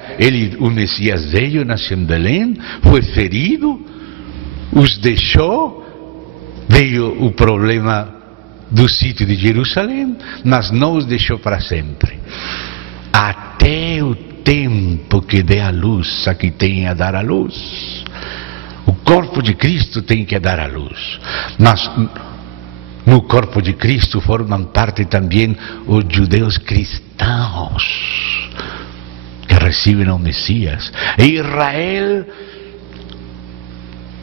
o Messias veio, nasceu em Belém, foi ferido, os deixou, veio o problema do sítio de Jerusalém, mas não os deixou para sempre. Até o tempo que dê a luz, a que tem a dar a luz. O corpo de Cristo tem que dar a luz. Mas no corpo de Cristo formam parte também os judeus cristãos, que recebem o Messias. E Israel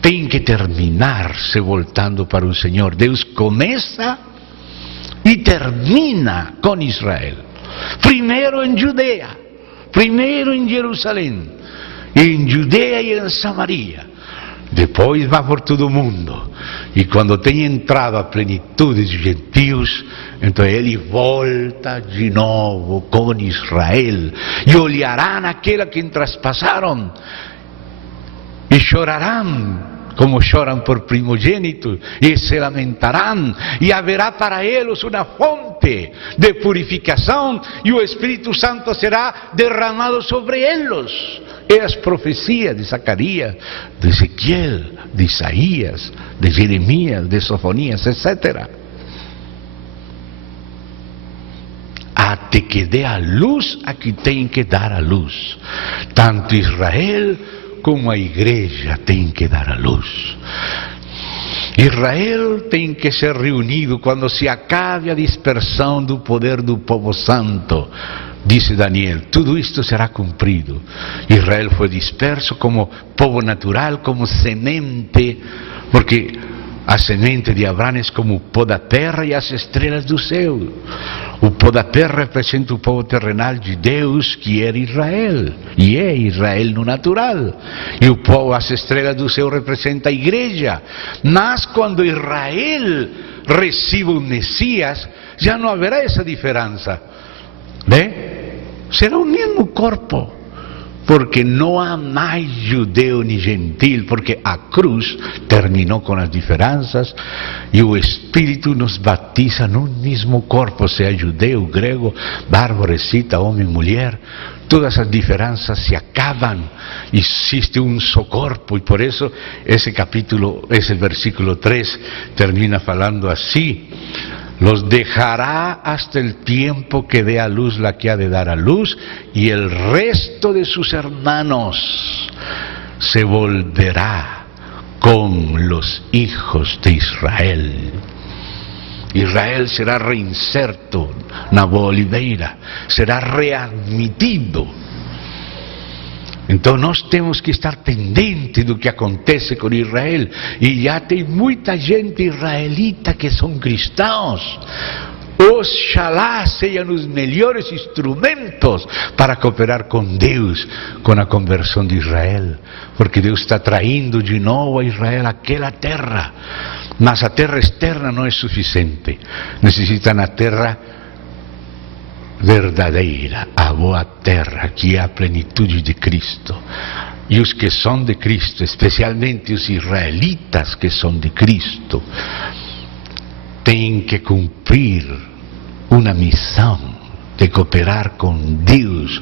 tem que terminar se voltando para o Senhor. Deus começa e termina com Israel. Primeiro em Judeia, primeiro em Jerusalém, em Judeia e em Samaria. Depois vai por todo o mundo. E quando tem entrado a plenitude dos gentios, então ele volta de novo com Israel. E olharão aquela que traspassaram e chorarão, como choram por primogênito, e se lamentarão, e haverá para eles uma fonte de purificação, e o Espírito Santo será derramado sobre eles. É as profecias de Zacarias, de Ezequiel, de Isaías, de Jeremias, de Sofonias, etc. Até que dê a luz a que tem que dar a luz. Tanto Israel como a igreja tem que dar a luz. Israel tem que ser reunido quando se acabe a dispersão do poder do povo santo. Disse Daniel, tudo isto será cumprido. Israel foi disperso como povo natural, como semente, porque a semente de Abraão é como o pó da terra e as estrelas do céu. O pó da terra representa o povo terrenal de Deus, que era Israel, e é Israel no natural. E o pó, as estrelas do céu, representa a igreja. Mas quando Israel receba o Messias, já não haverá essa diferença. Será o mesmo corpo, porque não há mais judeu nem gentil, porque a cruz terminou com as diferenças e o Espírito nos batiza num mesmo corpo, seja judeu, grego, bárbaro, escita, homem, mulher. Todas as diferenças se acabam, existe um só corpo, e por isso esse versículo 3 termina falando assim: los dejará hasta el tiempo que dé a luz la que ha de dar a luz, y el resto de sus hermanos se volverá con los hijos de Israel. Israel será reinserto na boa oliveira, será readmitido. Então nós temos que estar pendentes do que acontece com Israel. E já tem muita gente israelita que são cristãos. Oxalá sejam os melhores instrumentos para cooperar com Deus, com a conversão de Israel. Porque Deus está traindo de novo a Israel aquela terra. Mas a terra externa não é suficiente. Necessitam a terra verdadeira, a boa terra, que é a plenitude de Cristo. E os que são de Cristo, especialmente os israelitas que são de Cristo, têm que cumprir uma missão de cooperar com Deus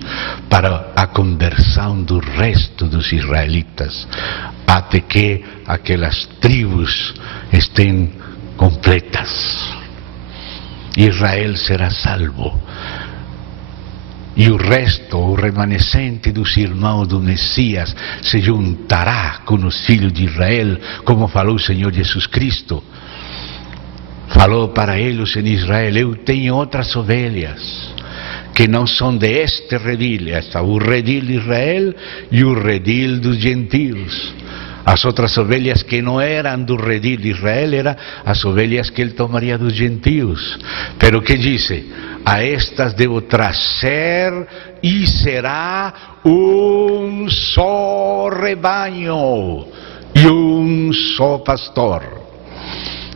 para a conversão do resto dos israelitas, até que aquelas tribos estejam completas. Israel será salvo. E o resto, o remanescente dos irmãos do Messias, se juntará com os filhos de Israel, como falou o Senhor Jesus Cristo. Falou para eles em Israel: eu tenho outras ovelhas, que não são de este redil. Está o redil de Israel e o redil dos gentios. As outras ovelhas que não eram do redil de Israel, eram as ovelhas que ele tomaria dos gentios. Pero que disse? A estas devo trazer, e será um só rebanho e um só pastor.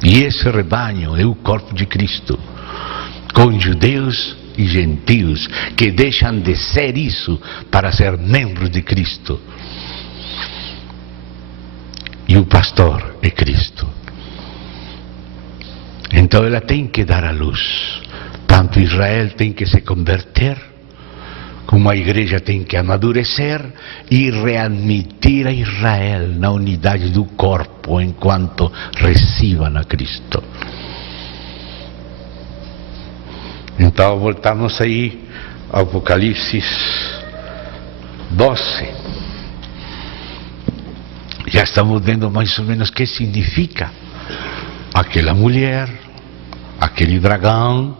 E esse rebanho é o corpo de Cristo, com judeus e gentios que deixam de ser isso para ser membros de Cristo. E o pastor é Cristo. Então ela tem que dar a luz. Tanto Israel tem que se converter, como a igreja tem que amadurecer e readmitir a Israel na unidade do corpo enquanto recebam a Cristo. Então voltamos aí ao Apocalipse 12. Já estamos vendo mais ou menos o que significa aquela mulher, aquele dragão.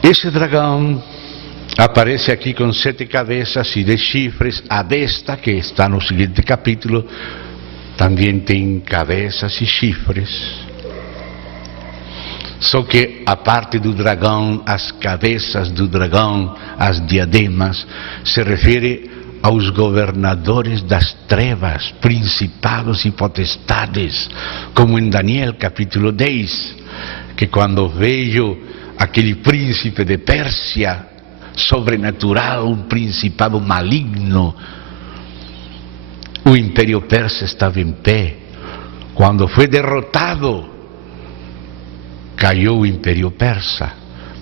Esse dragão aparece aqui com 7 cabeças e 10 chifres. A besta, que está no seguinte capítulo, também tem cabeças e chifres. Só que a parte do dragão, as cabeças do dragão, as diademas, se refere aos governadores das trevas, principados e potestades, como em Daniel capítulo 10, que quando veio aquele príncipe de Pérsia, sobrenatural, um principado maligno, o império persa estava em pé. Quando foi derrotado, caiu o império persa,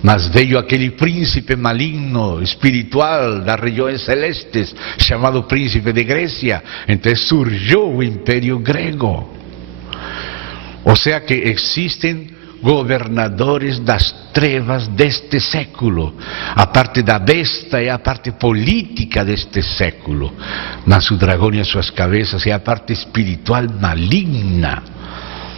mas veio aquele príncipe maligno, espiritual, das regiões celestes, chamado príncipe de Grécia. Então surgiu o império grego. Ou seja que existem governadores das trevas deste século. A parte da besta é a parte política deste século, mas o dragão e as suas cabeças é a parte espiritual maligna.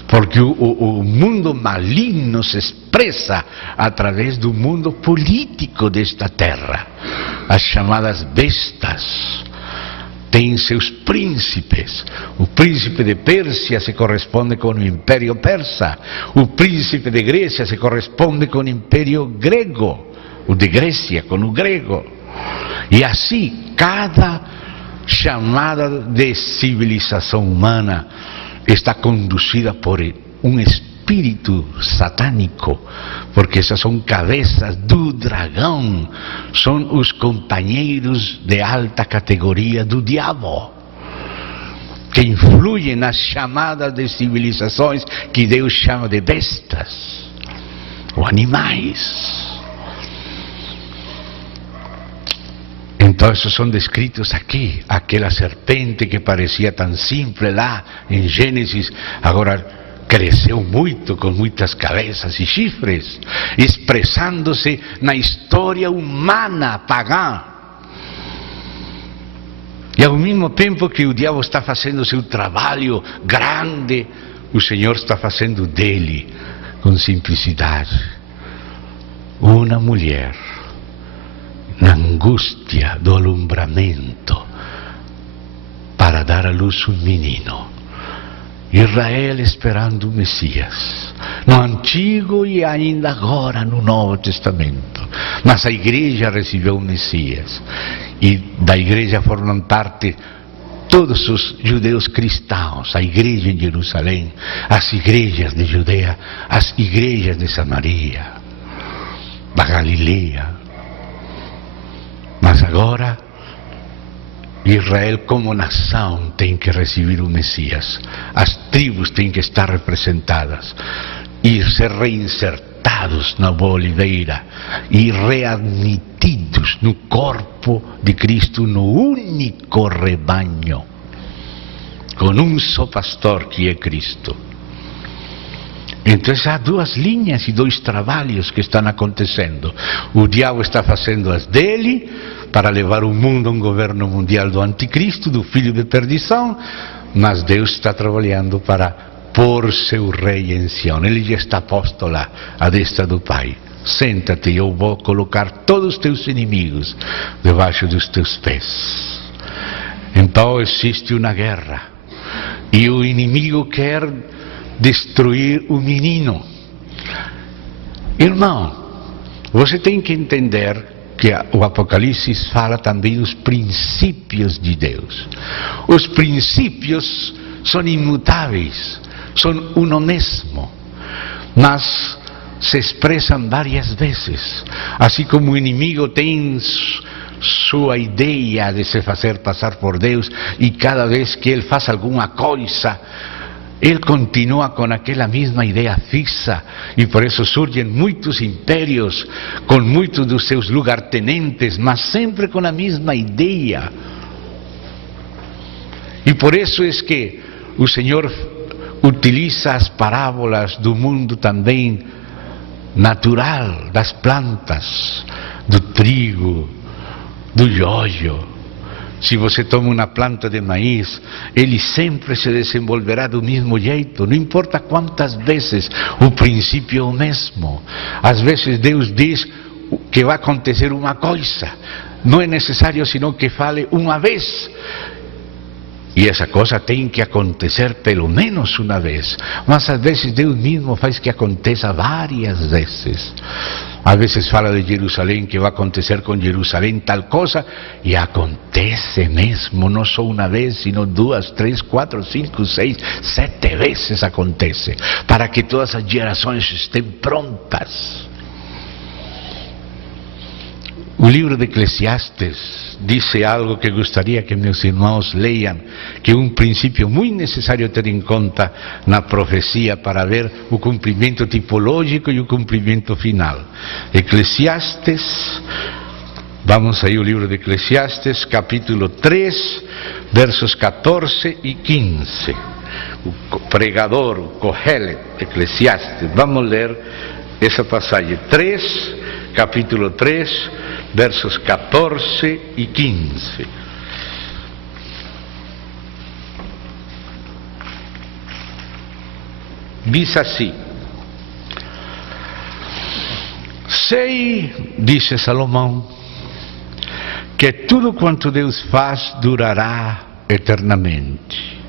Porque o mundo maligno se expressa através do mundo político desta terra. As chamadas bestas têm seus príncipes. O príncipe de Pérsia se corresponde com o império persa. O príncipe de Grécia se corresponde com o império grego. O de Grécia com o grego. E assim, cada chamada de civilização humana está conduzida por um espírito satânico, porque essas são cabeças do dragão, são os companheiros de alta categoria do diabo, que influem nas chamadas de civilizações que Deus chama de bestas, ou animais. Então, esses são descritos aqui. Aquela serpente que parecia tão simples lá em Gênesis, agora cresceu muito, com muitas cabeças e chifres, expressando-se na história humana pagã. E ao mesmo tempo que o diabo está fazendo seu trabalho grande, o Senhor está fazendo dele com simplicidade. Uma mulher na angústia do alumbramento para dar à luz um menino. Israel esperando o Messias, no Antigo e ainda agora no Novo Testamento. Mas a igreja recebeu o Messias, e da igreja formam parte todos os judeus cristãos, a igreja em Jerusalém, as igrejas de Judeia, as igrejas de Samaria, da Galileia. Mas agora, Israel como nação tem que receber o Messias. As tribos têm que estar representadas e ser reinsertados na boa oliveira e readmitidos no corpo de Cristo, no único rebanho, com um só pastor que é Cristo. Então há duas linhas e dois trabalhos que estão acontecendo. O diabo está fazendo as dele para levar o mundo a um governo mundial do anticristo, do filho de perdição, mas Deus está trabalhando para pôr seu rei em Sião. Ele já está posto lá, à destra do Pai. Senta-te, eu vou colocar todos os teus inimigos debaixo dos teus pés. Então existe uma guerra, e o inimigo quer destruir o menino. Irmão, você tem que entender que o Apocalipse fala também dos princípios de Deus. Os princípios são imutáveis, são uno mesmo, mas se expressam várias vezes. Assim como o inimigo tem sua ideia de se fazer passar por Deus, e cada vez que ele faz alguma coisa, ele continua com aquela mesma ideia fixa, e por isso surgem muitos impérios, com muitos dos seus lugartenentes, mas sempre com a mesma ideia. E por isso é que o Senhor utiliza as parábolas do mundo também natural, das plantas, do trigo, do joio. Se você toma uma planta de maíz, ele sempre se desenvolverá do mesmo jeito, não importa quantas vezes, o princípio é o mesmo. Às vezes Deus diz que vai acontecer uma coisa, não é necessário senão que fale uma vez. E essa coisa tem que acontecer pelo menos uma vez. Mas às vezes Deus mesmo faz que aconteça várias vezes. Às vezes fala de Jerusalém, que vai acontecer com Jerusalém tal coisa, e acontece mesmo, não só uma vez, sino 2, 3, 4, 5, 6, 7 vezes acontece, para que todas as gerações estejam prontas. O livro de Eclesiastes diz algo que gostaria que meus irmãos leiam, que é um princípio muito necessário ter em conta na profecia para ver o cumprimento tipológico e o cumprimento final. Eclesiastes, vamos aí ao livro de Eclesiastes, capítulo 3, versos 14 e 15. O pregador, o Kohelet, Eclesiastes, vamos ler essa passagem. Capítulo 3, versos 14 e 15. Diz assim: sei, disse Salomão, que tudo quanto Deus faz durará eternamente.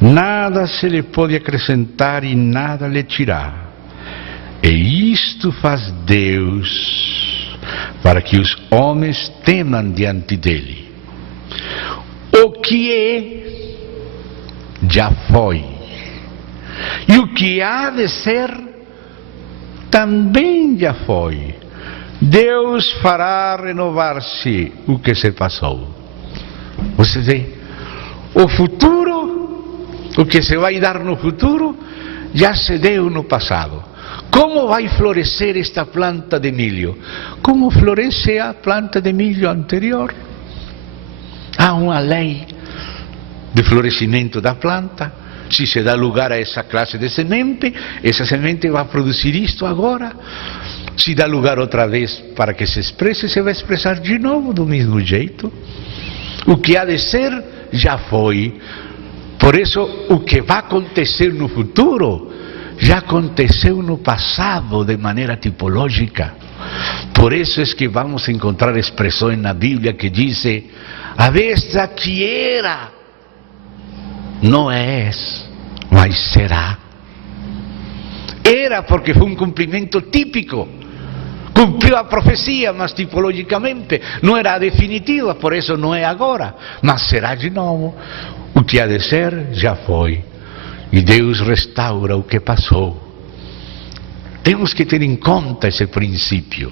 Nada se lhe pode acrescentar e nada lhe tirar. E isto faz Deus para que os homens temam diante dele. O que é, já foi. E o que há de ser, também já foi. Deus fará renovar-se o que se passou. Você vê, o futuro, o que se vai dar no futuro, já se deu no passado. Como vai florescer esta planta de milho? Como floresce a planta de milho anterior? Há uma lei de florescimento da planta. Se se dá lugar a essa classe de semente, essa semente vai produzir isto agora. Se dá lugar outra vez para que se expresse, se vai expressar de novo do mesmo jeito. O que há de ser, já foi. Por isso, o que vai acontecer no futuro, já aconteceu no passado de maneira tipológica. Por isso é que vamos encontrar expressões na Bíblia que dizem: a besta que era, não é, mas será. Era porque foi um cumprimento típico. Cumpriu a profecia, mas tipologicamente não era definitiva, por isso não é agora, mas será de novo. O que há de ser, já foi. E Deus restaura o que passou. Temos que ter em conta esse princípio,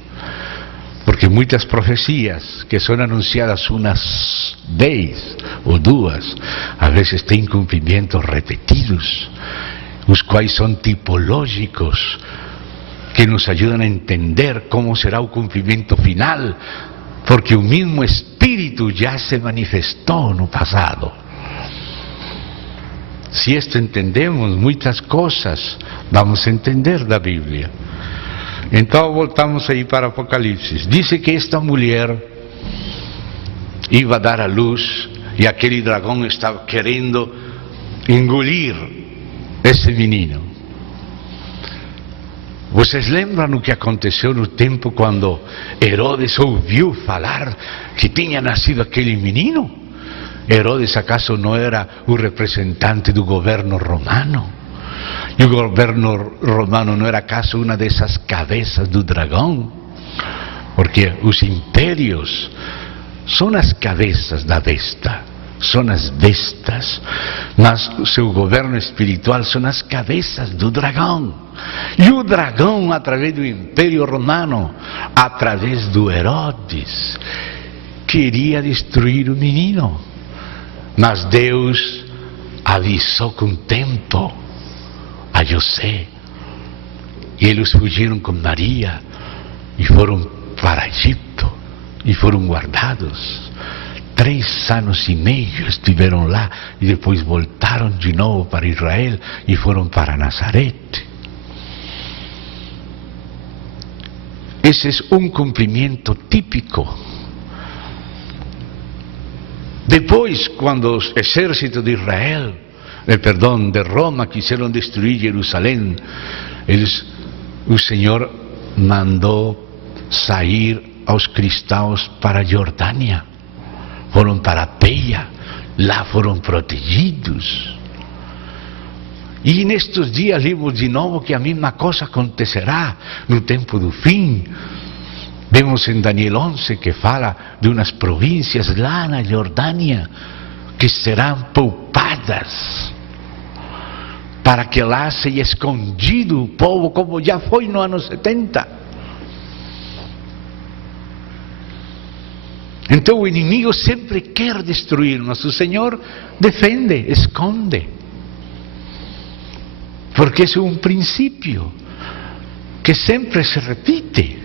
porque muitas profecias que são anunciadas umas 10 ou 2, às vezes têm cumprimentos repetidos, os quais são tipológicos, que nos ajudam a entender como será o cumprimento final, porque o mesmo Espírito já se manifestou no passado. Se isto entendemos, muitas coisas vamos entender da Bíblia. Então voltamos aí para Apocalipse. Diz que esta mulher ia dar à luz e aquele dragão estava querendo engolir esse menino. Vocês lembram o que aconteceu no tempo quando Herodes ouviu falar que tinha nascido aquele menino? Herodes acaso não era o representante do governo romano? E o governo romano não era acaso uma dessas cabeças do dragão? Porque os impérios são as cabeças da besta, são as bestas, mas o seu governo espiritual são as cabeças do dragão. E o dragão, através do império romano, através do Herodes, queria destruir o menino. Mas Deus avisou com tempo a José. E eles fugiram com Maria e foram para Egito e foram guardados. 3 anos e meio estiveram lá e depois voltaram de novo para Israel e foram para Nazaré. Esse é um cumprimento típico. Depois, quando os exércitos de Israel, de Roma, quiseram destruir Jerusalém, o Senhor mandou sair aos cristãos para a Jordânia. Foram para Peia, lá foram protegidos. E nestes dias vimos de novo que a mesma coisa acontecerá no tempo do fim. Vemos em Daniel 11 que fala de umas províncias lá na Jordânia que serão poupadas, para que lá seja escondido o povo, como já foi no ano 70. Então o inimigo sempre quer destruir, mas o Senhor defende, esconde. Porque é um princípio que sempre se repite.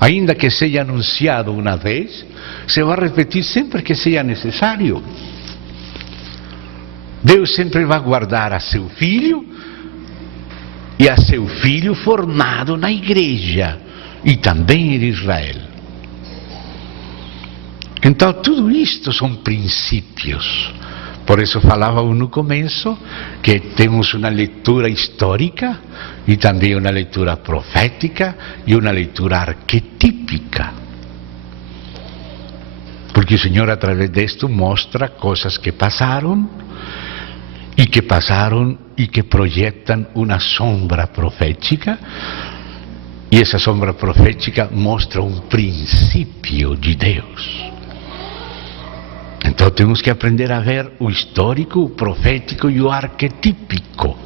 Ainda que seja anunciado uma vez, se vai repetir sempre que seja necessário. Deus sempre vai guardar a seu filho e a seu filho formado na igreja e também em Israel. Então tudo isto são princípios. Por isso falava no começo que temos uma leitura histórica e também uma leitura profética e uma leitura arquetípica. Porque o Senhor, através disto, mostra coisas que passaram e que projetam uma sombra profética. E essa sombra profética mostra um princípio de Deus. Então temos que aprender a ver o histórico, o profético e o arquetípico.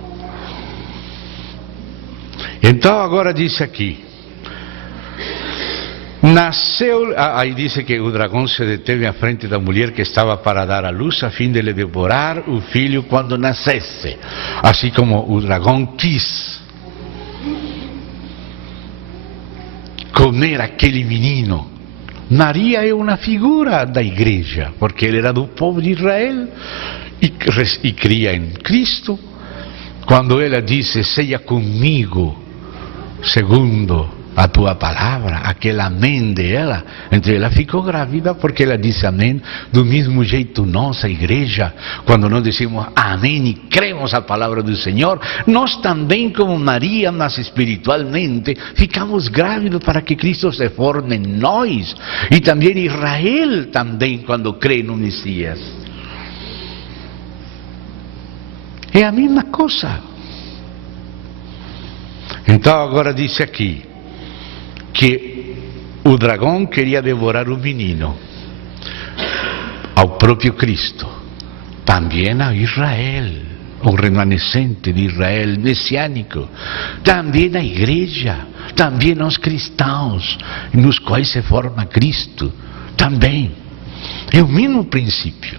Então agora diz aqui, nasceu, aí diz que o dragão se deteve à frente da mulher que estava para dar à luz, a fim de lhe devorar o filho quando nascesse, assim como o dragão quis comer aquele menino. Maria é uma figura da igreja, porque ele era do povo de Israel e cria em Cristo. Quando ela disse, seja comigo, segundo a tua palavra, aquele amém dela, então ela ficou grávida porque ela disse amém. Do mesmo jeito nós, a igreja, quando nós dizemos amém e cremos a palavra do Senhor, nós também, como Maria, mas espiritualmente, ficamos grávidos para que Cristo se forme em nós. E também Israel, também, quando crê no Messias. É a mesma coisa. Então agora diz aqui que o dragão queria devorar o menino, ao próprio Cristo, também a Israel, o remanescente de Israel messiânico, também a igreja, também aos cristãos, nos quais se forma Cristo, também. É o mesmo princípio.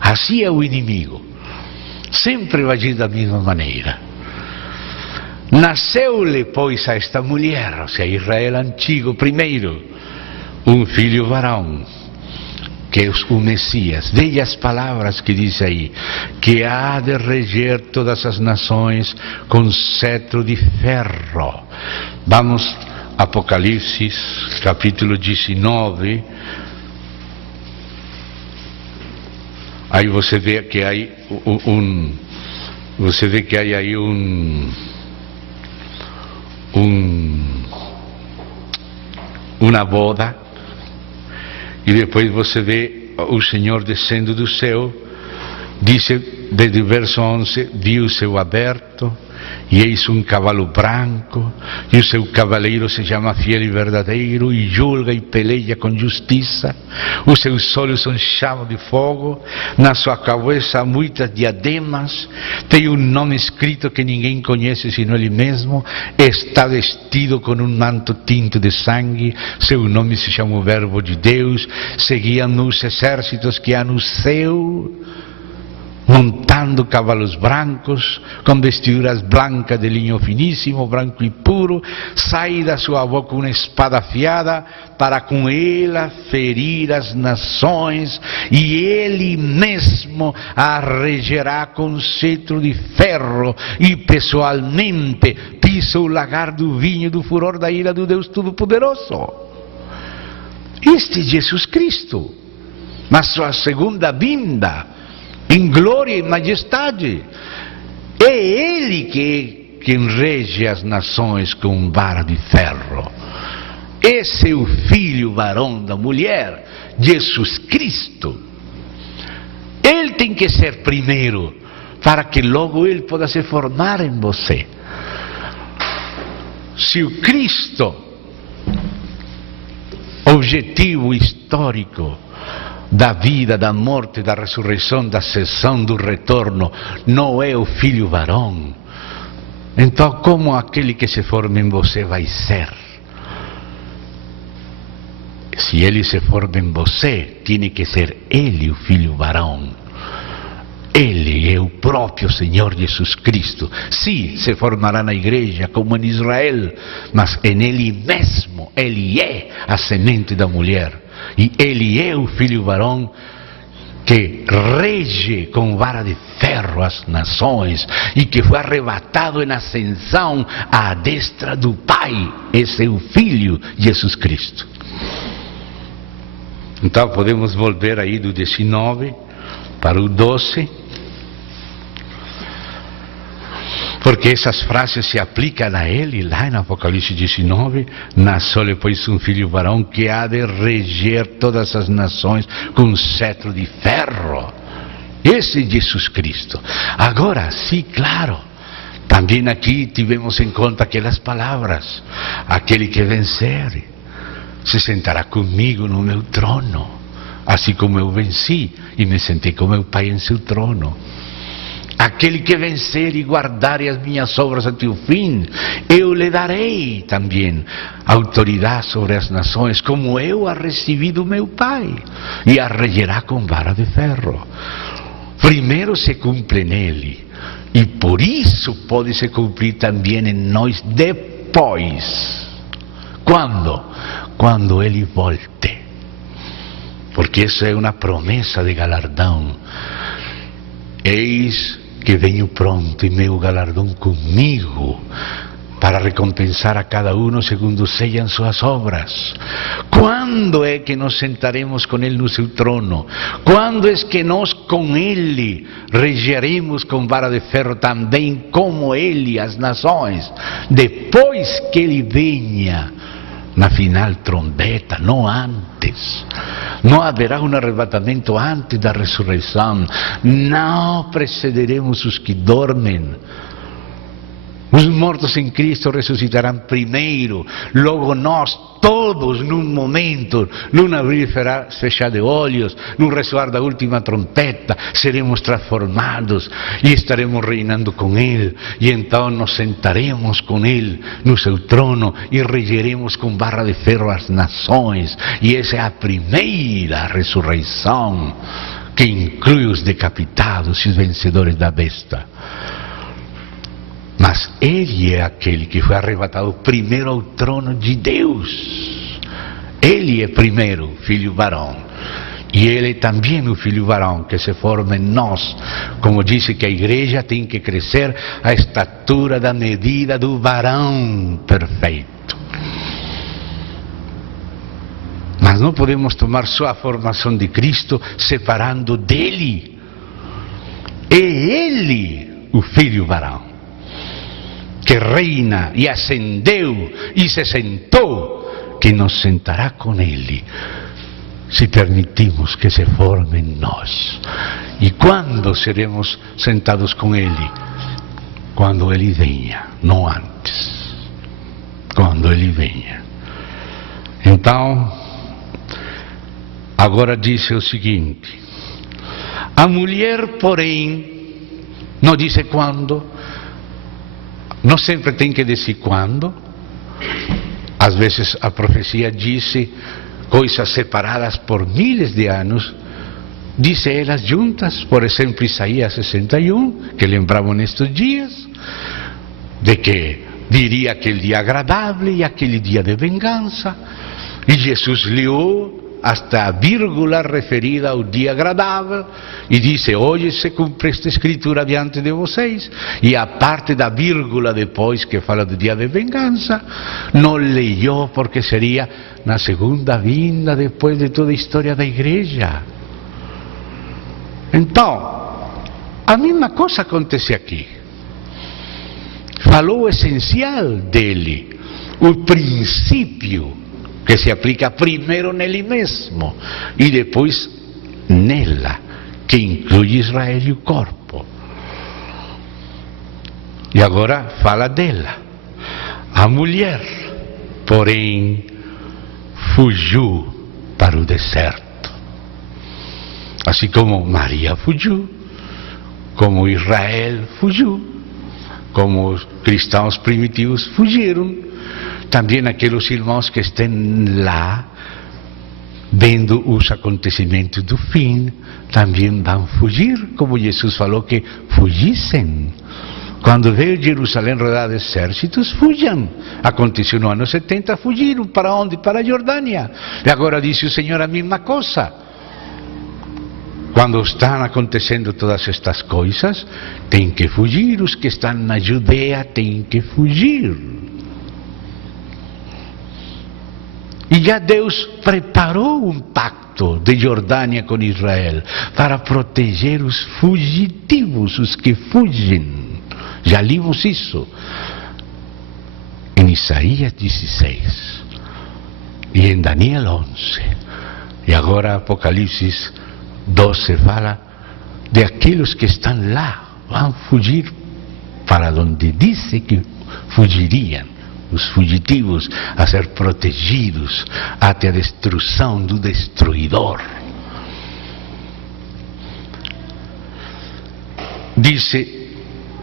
Assim é o inimigo, sempre vai agir da mesma maneira. Nasceu-lhe, pois, a esta mulher, ou seja, Israel antigo primeiro, um filho varão, que é o Messias. Veja as palavras que diz aí, que há de reger todas as nações com cetro de ferro. Vamos, Apocalipse, capítulo 19. Aí você vê que há uma boda, e depois você vê o Senhor descendo do céu. Diz desde o verso 11, viu o céu aberto e eis um cavalo branco, e o seu cavaleiro se chama Fiel e Verdadeiro, e julga e peleia com justiça. Os seus olhos são chama de fogo, na sua cabeça muitas diademas, tem um nome escrito que ninguém conhece senão ele mesmo, está vestido com um manto tinto de sangue, seu nome se chama o Verbo de Deus, seguiam os exércitos que há no céu, montando cavalos brancos, com vestiduras blancas de linho finíssimo, branco e puro, sai da sua boca uma espada afiada, para com ela ferir as nações, e ele mesmo a regerá com cetro de ferro, e pessoalmente pisa o lagar do vinho do furor da ira do Deus Todo-Poderoso. Este é Jesus Cristo, na sua segunda vinda, em glória e majestade. É Ele que quem rege as nações com vara de ferro. Esse é o filho varão da mulher, Jesus Cristo. Ele tem que ser primeiro, para que logo Ele possa se formar em você. Se o Cristo, objetivo histórico da vida, da morte, da ressurreição, da ascensão, do retorno, não é o filho varão, então como aquele que se forma em você vai ser? Se ele se forma em você, tem que ser ele o filho varão. Ele é o próprio Senhor Jesus Cristo. Sim, se formará na igreja como em Israel, mas em ele mesmo, ele é a semente da mulher. E ele é o filho varão que rege com vara de ferro as nações e que foi arrebatado em ascensão à destra do Pai. Esse é o Filho Jesus Cristo. Então podemos volver aí do 19 para o 12. Porque essas frases se aplicam a ele, lá em Apocalipse 19, nasceu-lhe, pois, um filho varão que há de reger todas as nações com um cetro de ferro. Esse é Jesus Cristo. Agora, sim, claro, também aqui tivemos em conta aquelas palavras: aquele que vencer se sentará comigo no meu trono, assim como eu venci e me sentei com meu Pai em seu trono. Aquele que vencer e guardar as minhas obras até o fim, eu lhe darei também autoridade sobre as nações, como eu a recebi do meu Pai, e a regerá com vara de ferro. Primeiro se cumpre nele, e por isso pode se cumprir também em nós depois. Quando? Quando ele volte. Porque isso é uma promessa de galardão. Eis que venho pronto e meu galardão comigo, para recompensar a cada um segundo sejam suas obras. Quando é que nos sentaremos com ele no seu trono? Quando é que nós com ele regeremos com vara de ferro também como ele as nações? Depois que ele venha na final trombeta, não antes. Não haverá um arrebatamento antes da ressurreição. Não precederemos os que dormem. Os mortos em Cristo ressuscitarão primeiro. Logo nós, todos, num momento, num abrir e fechar de olhos, num ressoar da última trompeta, seremos transformados e estaremos reinando com Ele. E então nos sentaremos com Ele no seu trono e regeremos com barra de ferro as nações. E essa é a primeira ressurreição, que inclui os decapitados e os vencedores da besta. Mas ele é aquele que foi arrebatado primeiro ao trono de Deus. Ele é primeiro filho varão. E ele é também o filho varão que se forma em nós. Como disse que a igreja tem que crescer à estatura da medida do varão perfeito. Mas não podemos tomar só a formação de Cristo separando dele. É ele o filho varão, que reina e ascendeu e se sentou, que nos sentará com ele, se permitimos que se forme em nós. E quando seremos sentados com ele? quando Ele venha, não antes. Quando Ele venha. Então, agora diz o seguinte: a mulher, porém, não diz quando, não sempre tem que dizer quando. Às vezes a profecia diz coisas separadas por miles de anos, diz elas juntas. Por exemplo, Isaías 61, que lembramos nestes dias, de que viria aquele dia agradável e aquele dia de vingança. E Jesus leu hasta a vírgula referida ao dia agradável e disse: hoje se cumpre esta escritura diante de vocês. E a parte da vírgula depois, que fala do dia de vingança, não leu porque seria na segunda vinda, depois de toda a história da igreja. Então, a mesma coisa acontece aqui. Falou o essencial dele, o princípio que se aplica primeiro nele mesmo e depois nela, que inclui Israel e o corpo. E agora fala dela. A mulher, porém, fugiu para o deserto. Assim como Maria fugiu, como Israel fugiu, como os cristãos primitivos fugiram. Também aqueles irmãos que estão lá, vendo os acontecimentos do fim, também vão fugir, como Jesus falou que fugissem. Quando veio Jerusalém rodeada de exércitos, fujam. Aconteceu no ano 70, fugiram. Para onde? Para a Jordânia. E agora diz o Senhor a mesma coisa. Quando estão acontecendo todas estas coisas, tem que fugir. Os que estão na Judeia têm que fugir. E já Deus preparou um pacto de Jordânia com Israel para proteger os fugitivos, os que fugem. Já lemos isso em Isaías 16 e em Daniel 11. E agora Apocalipse 12 fala de aqueles que estão lá, vão fugir para onde disse que fugiriam. Os fugitivos a ser protegidos até a destruição do destruidor. Dice: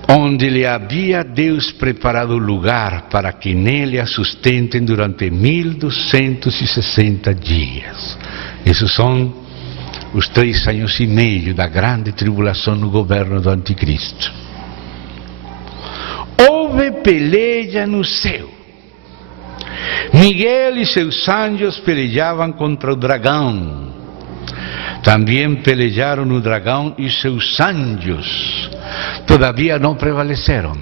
onde lhe havia Deus preparado lugar para que nele a sustentem durante 1260 dias. Esses são os 3 anos e meio da grande tribulação no governo do anticristo. Houve peleja no céu. Miguel e seus anjos pelejavam contra o dragão. Também pelejaram o dragão e seus anjos. Todavia não prevaleceram.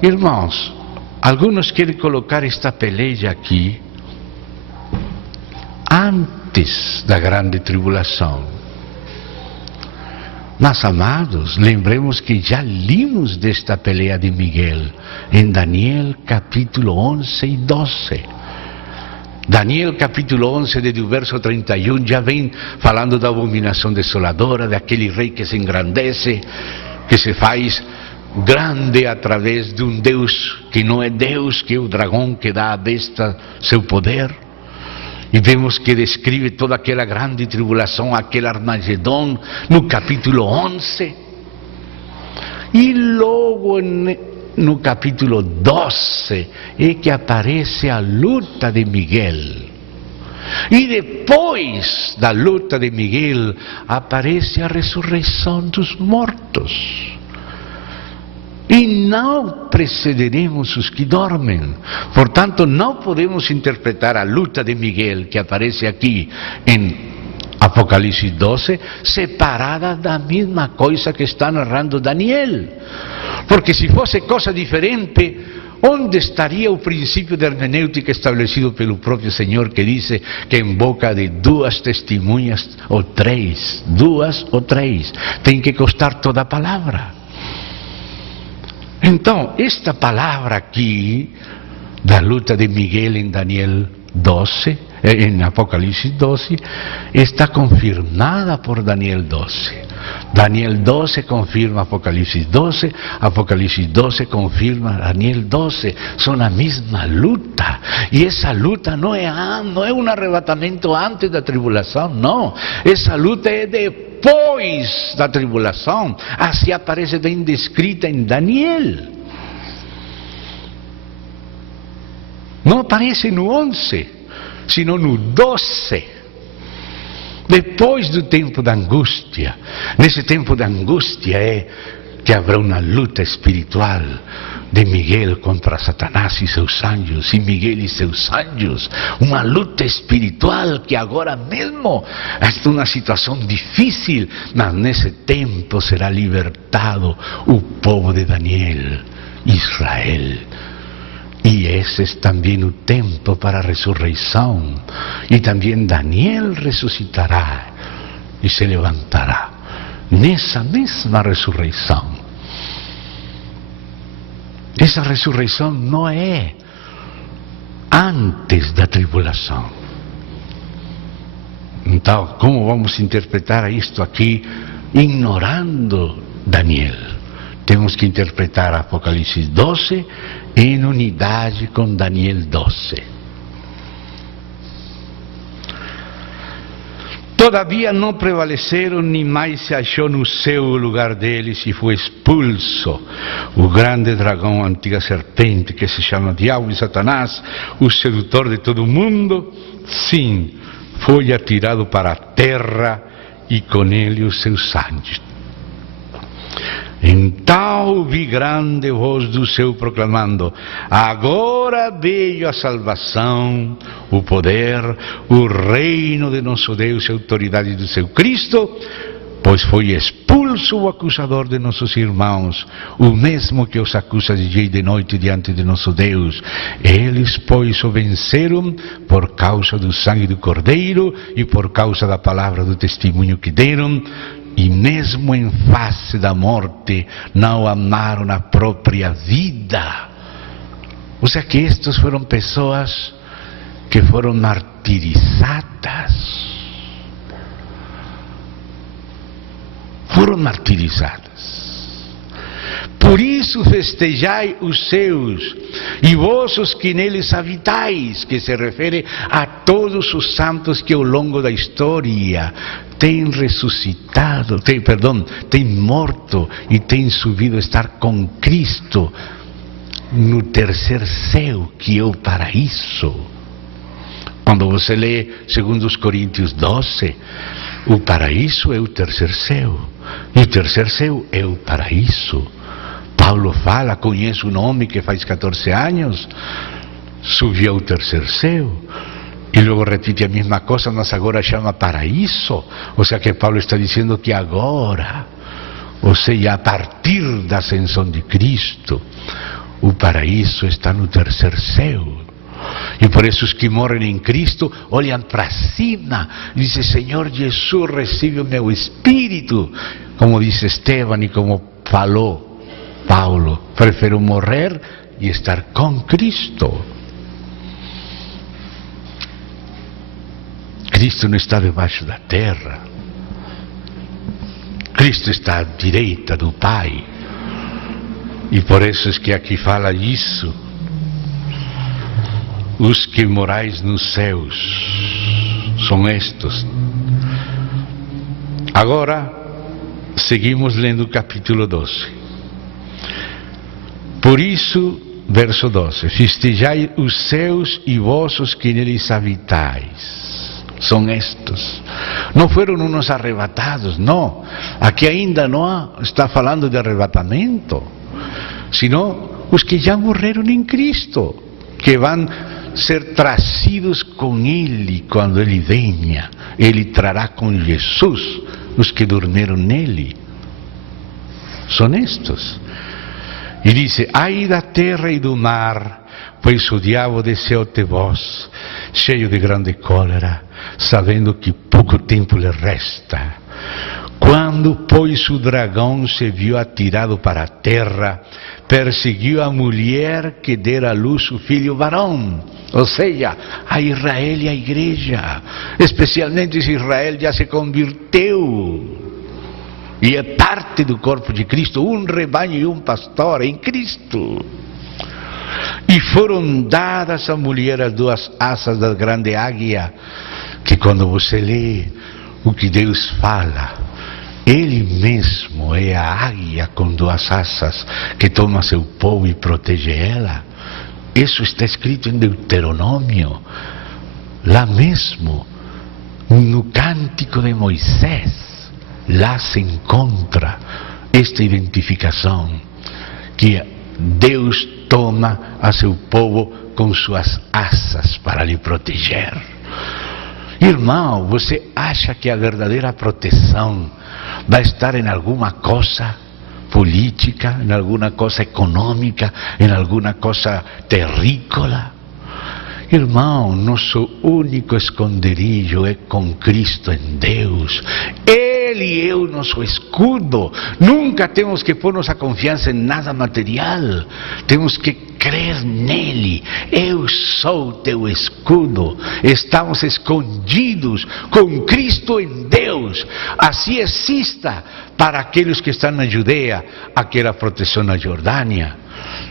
Irmãos, alguns querem colocar esta peleja aqui antes da grande tribulação. Mas, amados, lembremos que já limos desta peleia de Miguel em Daniel capítulo 11 e 12. Daniel capítulo 11, desde o verso 31, já vem falando da abominação desoladora, daquele rei que se engrandece, que se faz grande através de um Deus que não é Deus, que é o dragão que dá à besta seu poder. E vemos que descreve toda aquela grande tribulação, aquele Armagedon, no capítulo 11. E logo no capítulo 12 é que aparece a luta de Miguel. E depois da luta de Miguel aparece a ressurreição dos mortos. E não precederemos os que dormem. Portanto, não podemos interpretar a luta de Miguel, que aparece aqui em Apocalipse 12, separada da mesma coisa que está narrando Daniel. Porque se fosse coisa diferente, onde estaria o princípio de hermenêutica estabelecido pelo próprio Senhor, que diz que em boca de 2 testemunhas ou 3, 2 ou 3, tem que constar toda a palavra. Então, esta palavra aqui, da luta de Miguel em Daniel 12, em Apocalipse 12, está confirmada por Daniel 12. Daniel 12 confirma Apocalipsis 12, Apocalipsis 12 confirma Daniel 12, son a mesma luta, e essa luta não é um arrebatamento antes da tribulação, não, essa luta é depois da tribulação, assim aparece bem descrita em Daniel, não aparece no 11, sino no 12, depois do tempo da angústia. Nesse tempo da angústia é que haverá uma luta espiritual de Miguel contra Satanás e seus anjos, e Miguel e seus anjos, uma luta espiritual que agora mesmo está uma situação difícil, mas nesse tempo será libertado o povo de Daniel, Israel. E esse é também o tempo para a ressurreição. E também Daniel ressuscitará e se levantará nessa mesma ressurreição. Essa ressurreição não é antes da tribulação. Então, como vamos interpretar isto aqui, ignorando Daniel? Temos que interpretar Apocalipse 12 em unidade com Daniel 12. Todavia não prevaleceram, nem mais se achou no céu o lugar deles, e foi expulso o grande dragão, a antiga serpente, que se chama Diabo e Satanás, o sedutor de todo o mundo. Sim, foi atirado para a terra, e com ele os seus anjos. Então vi grande voz do céu proclamando: agora veio a salvação, o poder, o reino de nosso Deus e a autoridade do seu Cristo, pois foi expulso o acusador de nossos irmãos, o mesmo que os acusa de dia e de noite diante de nosso Deus. Eles, pois, o venceram por causa do sangue do Cordeiro e por causa da palavra do testemunho que deram. E mesmo em face da morte, não amaram a própria vida. Ou seja, que estes foram pessoas que foram martirizadas. Foram martirizadas. Por isso festejai os seus, e vós os que neles habitais, que se refere a todos os santos que ao longo da história têm ressuscitado, têm morto e têm subido a estar com Cristo no terceiro céu, que é o paraíso. Quando você lê 2 Coríntios 12, o paraíso é o terceiro céu, e o terceiro céu é o paraíso. Paulo fala, conheço um homem que faz 14 anos, subiu ao terceiro céu, e logo repite a mesma coisa, mas agora chama paraíso. Ou seja, que Paulo está dizendo que agora, ou seja, a partir da ascensão de Cristo, o paraíso está no terceiro céu. E por isso os que morrem em Cristo olham para cima e dizem: Senhor Jesus, recebe o meu espírito. Como disse Esteban e como falou Paulo, prefiro morrer e estar com Cristo. Cristo não está debaixo da terra. Cristo está à direita do Pai. E por isso é que aqui fala isso. Os que morais nos céus são estes. Agora, seguimos lendo o capítulo 12. Por isso, verso 12: festejai os céus e vossos que neles habitais. São estes. Não foram uns arrebatados, não. Aqui ainda não está falando de arrebatamento, sino os que já morreram em Cristo, que vão ser trazidos com Ele quando Ele venha. Ele trará com Jesus os que dormiram nele. São estes. E diz: ai da terra e do mar, pois o diabo desceu até vós, cheio de grande cólera, sabendo que pouco tempo lhe resta. Quando, pois, o dragão se viu atirado para a terra, perseguiu a mulher que dera à luz o filho varão. Ou seja, a Israel e a igreja, especialmente se Israel já se converteu. e é parte do corpo de Cristo, um rebanho e um pastor em Cristo. E foram dadas à mulher as duas asas da grande águia, que quando você lê o que Deus fala, Ele mesmo é a águia com duas asas, que toma seu povo e protege ela. Isso está escrito em Deuteronômio, lá mesmo, no Cântico de Moisés. Lá se encontra esta identificação, que Deus toma a seu povo com suas asas para lhe proteger. Irmão, você acha que a verdadeira proteção vai estar em alguma coisa política, em alguma coisa econômica, em alguma coisa terrícola? Irmão, nosso único esconderijo é com Cristo em Deus. Ele é o nosso escudo. Nunca temos que pôr nossa confiança em nada material. Temos que crer nele. Eu sou teu escudo. Estamos escondidos com Cristo em Deus. Assim exista para aqueles que estão na Judeia aquela proteção na Jordânia.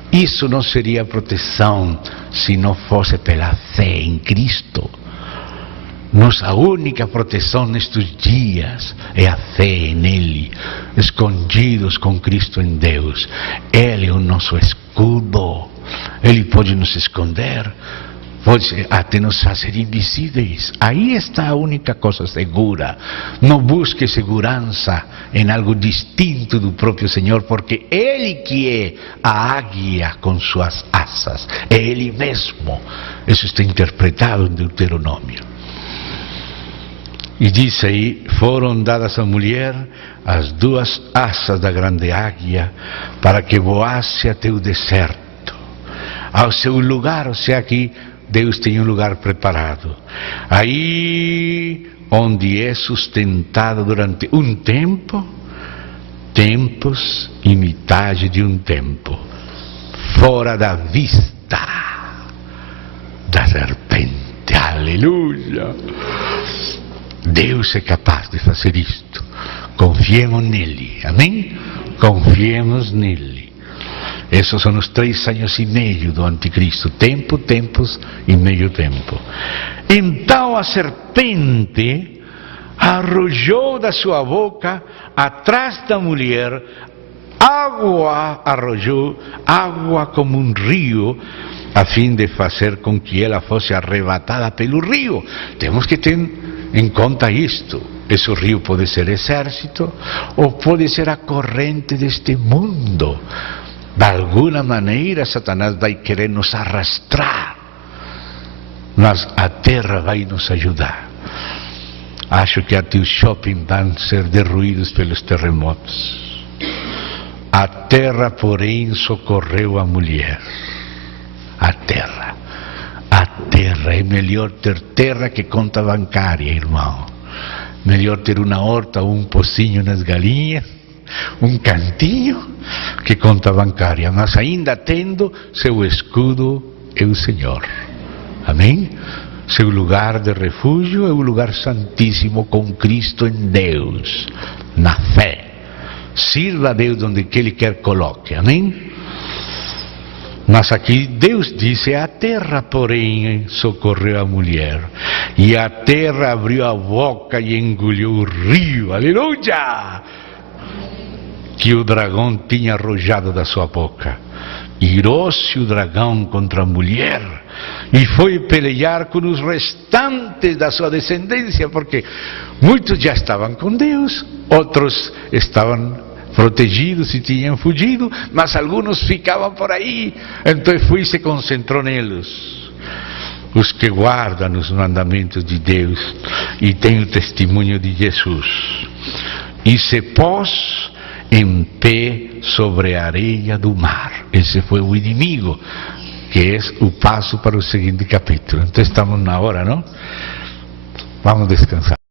Isso não seria proteção se não fosse pela fé em Cristo. Nossa única proteção nestes dias é a fé nele, escondidos com Cristo em Deus. Ele é o nosso escudo. Ele pode nos esconder, pode até nos fazer invisíveis. Aí está a única coisa segura. Não busque segurança em algo distinto do próprio Senhor, porque Ele que é a águia com suas asas, é Ele mesmo. Isso está interpretado em Deuteronômio. E diz aí, foram dadas à mulher as duas asas da grande águia, para que voasse até o deserto, ao seu lugar. Ou seja, aqui Deus tem um lugar preparado, aí onde é sustentado durante um tempo, tempos e metade de um tempo, fora da vista da serpente. Aleluia! Deus é capaz de fazer isto. Confiemos nele, amém? Confiemos nele. Esses são os 3 anos e meio do anticristo. Tempo, tempos e meio tempo. Então a serpente arrojou da sua boca, atrás da mulher, água, arrojou água como um rio, a fim de fazer com que ela fosse arrebatada pelo rio. Temos que ter em conta isto. Esse rio pode ser exército, ou pode ser a corrente deste mundo. De alguma maneira, Satanás vai querer nos arrastrar, mas a terra vai nos ajudar. Acho que até os shopping vão ser derruídos pelos terremotos. A terra, porém, socorreu a mulher. A terra. A terra. É melhor ter terra que conta bancária, irmão. Melhor ter uma horta ou um pocinho nas galinhas, um cantinho, que conta bancária. Mas ainda tendo, seu escudo é o Senhor. Amém? Seu lugar de refúgio é o lugar santíssimo com Cristo em Deus, na fé. Sirva a Deus onde que Ele quer coloque. Amém? Mas aqui Deus disse, a terra, porém, socorreu a mulher. E a terra abriu a boca e engoliu o rio. Aleluia! Que o dragão tinha arrojado da sua boca. Irou-se o dragão contra a mulher e foi pelear com os restantes da sua descendência, porque muitos já estavam com Deus, outros estavam protegidos e tinham fugido, mas alguns ficavam por aí. Então foi e se concentrou neles. Os que guardam os mandamentos de Deus e têm o testemunho de Jesus. E se pôs em pé sobre a areia do mar. Esse foi o inimigo, que é o passo para o seguinte capítulo. Então estamos na hora, não? Vamos descansar.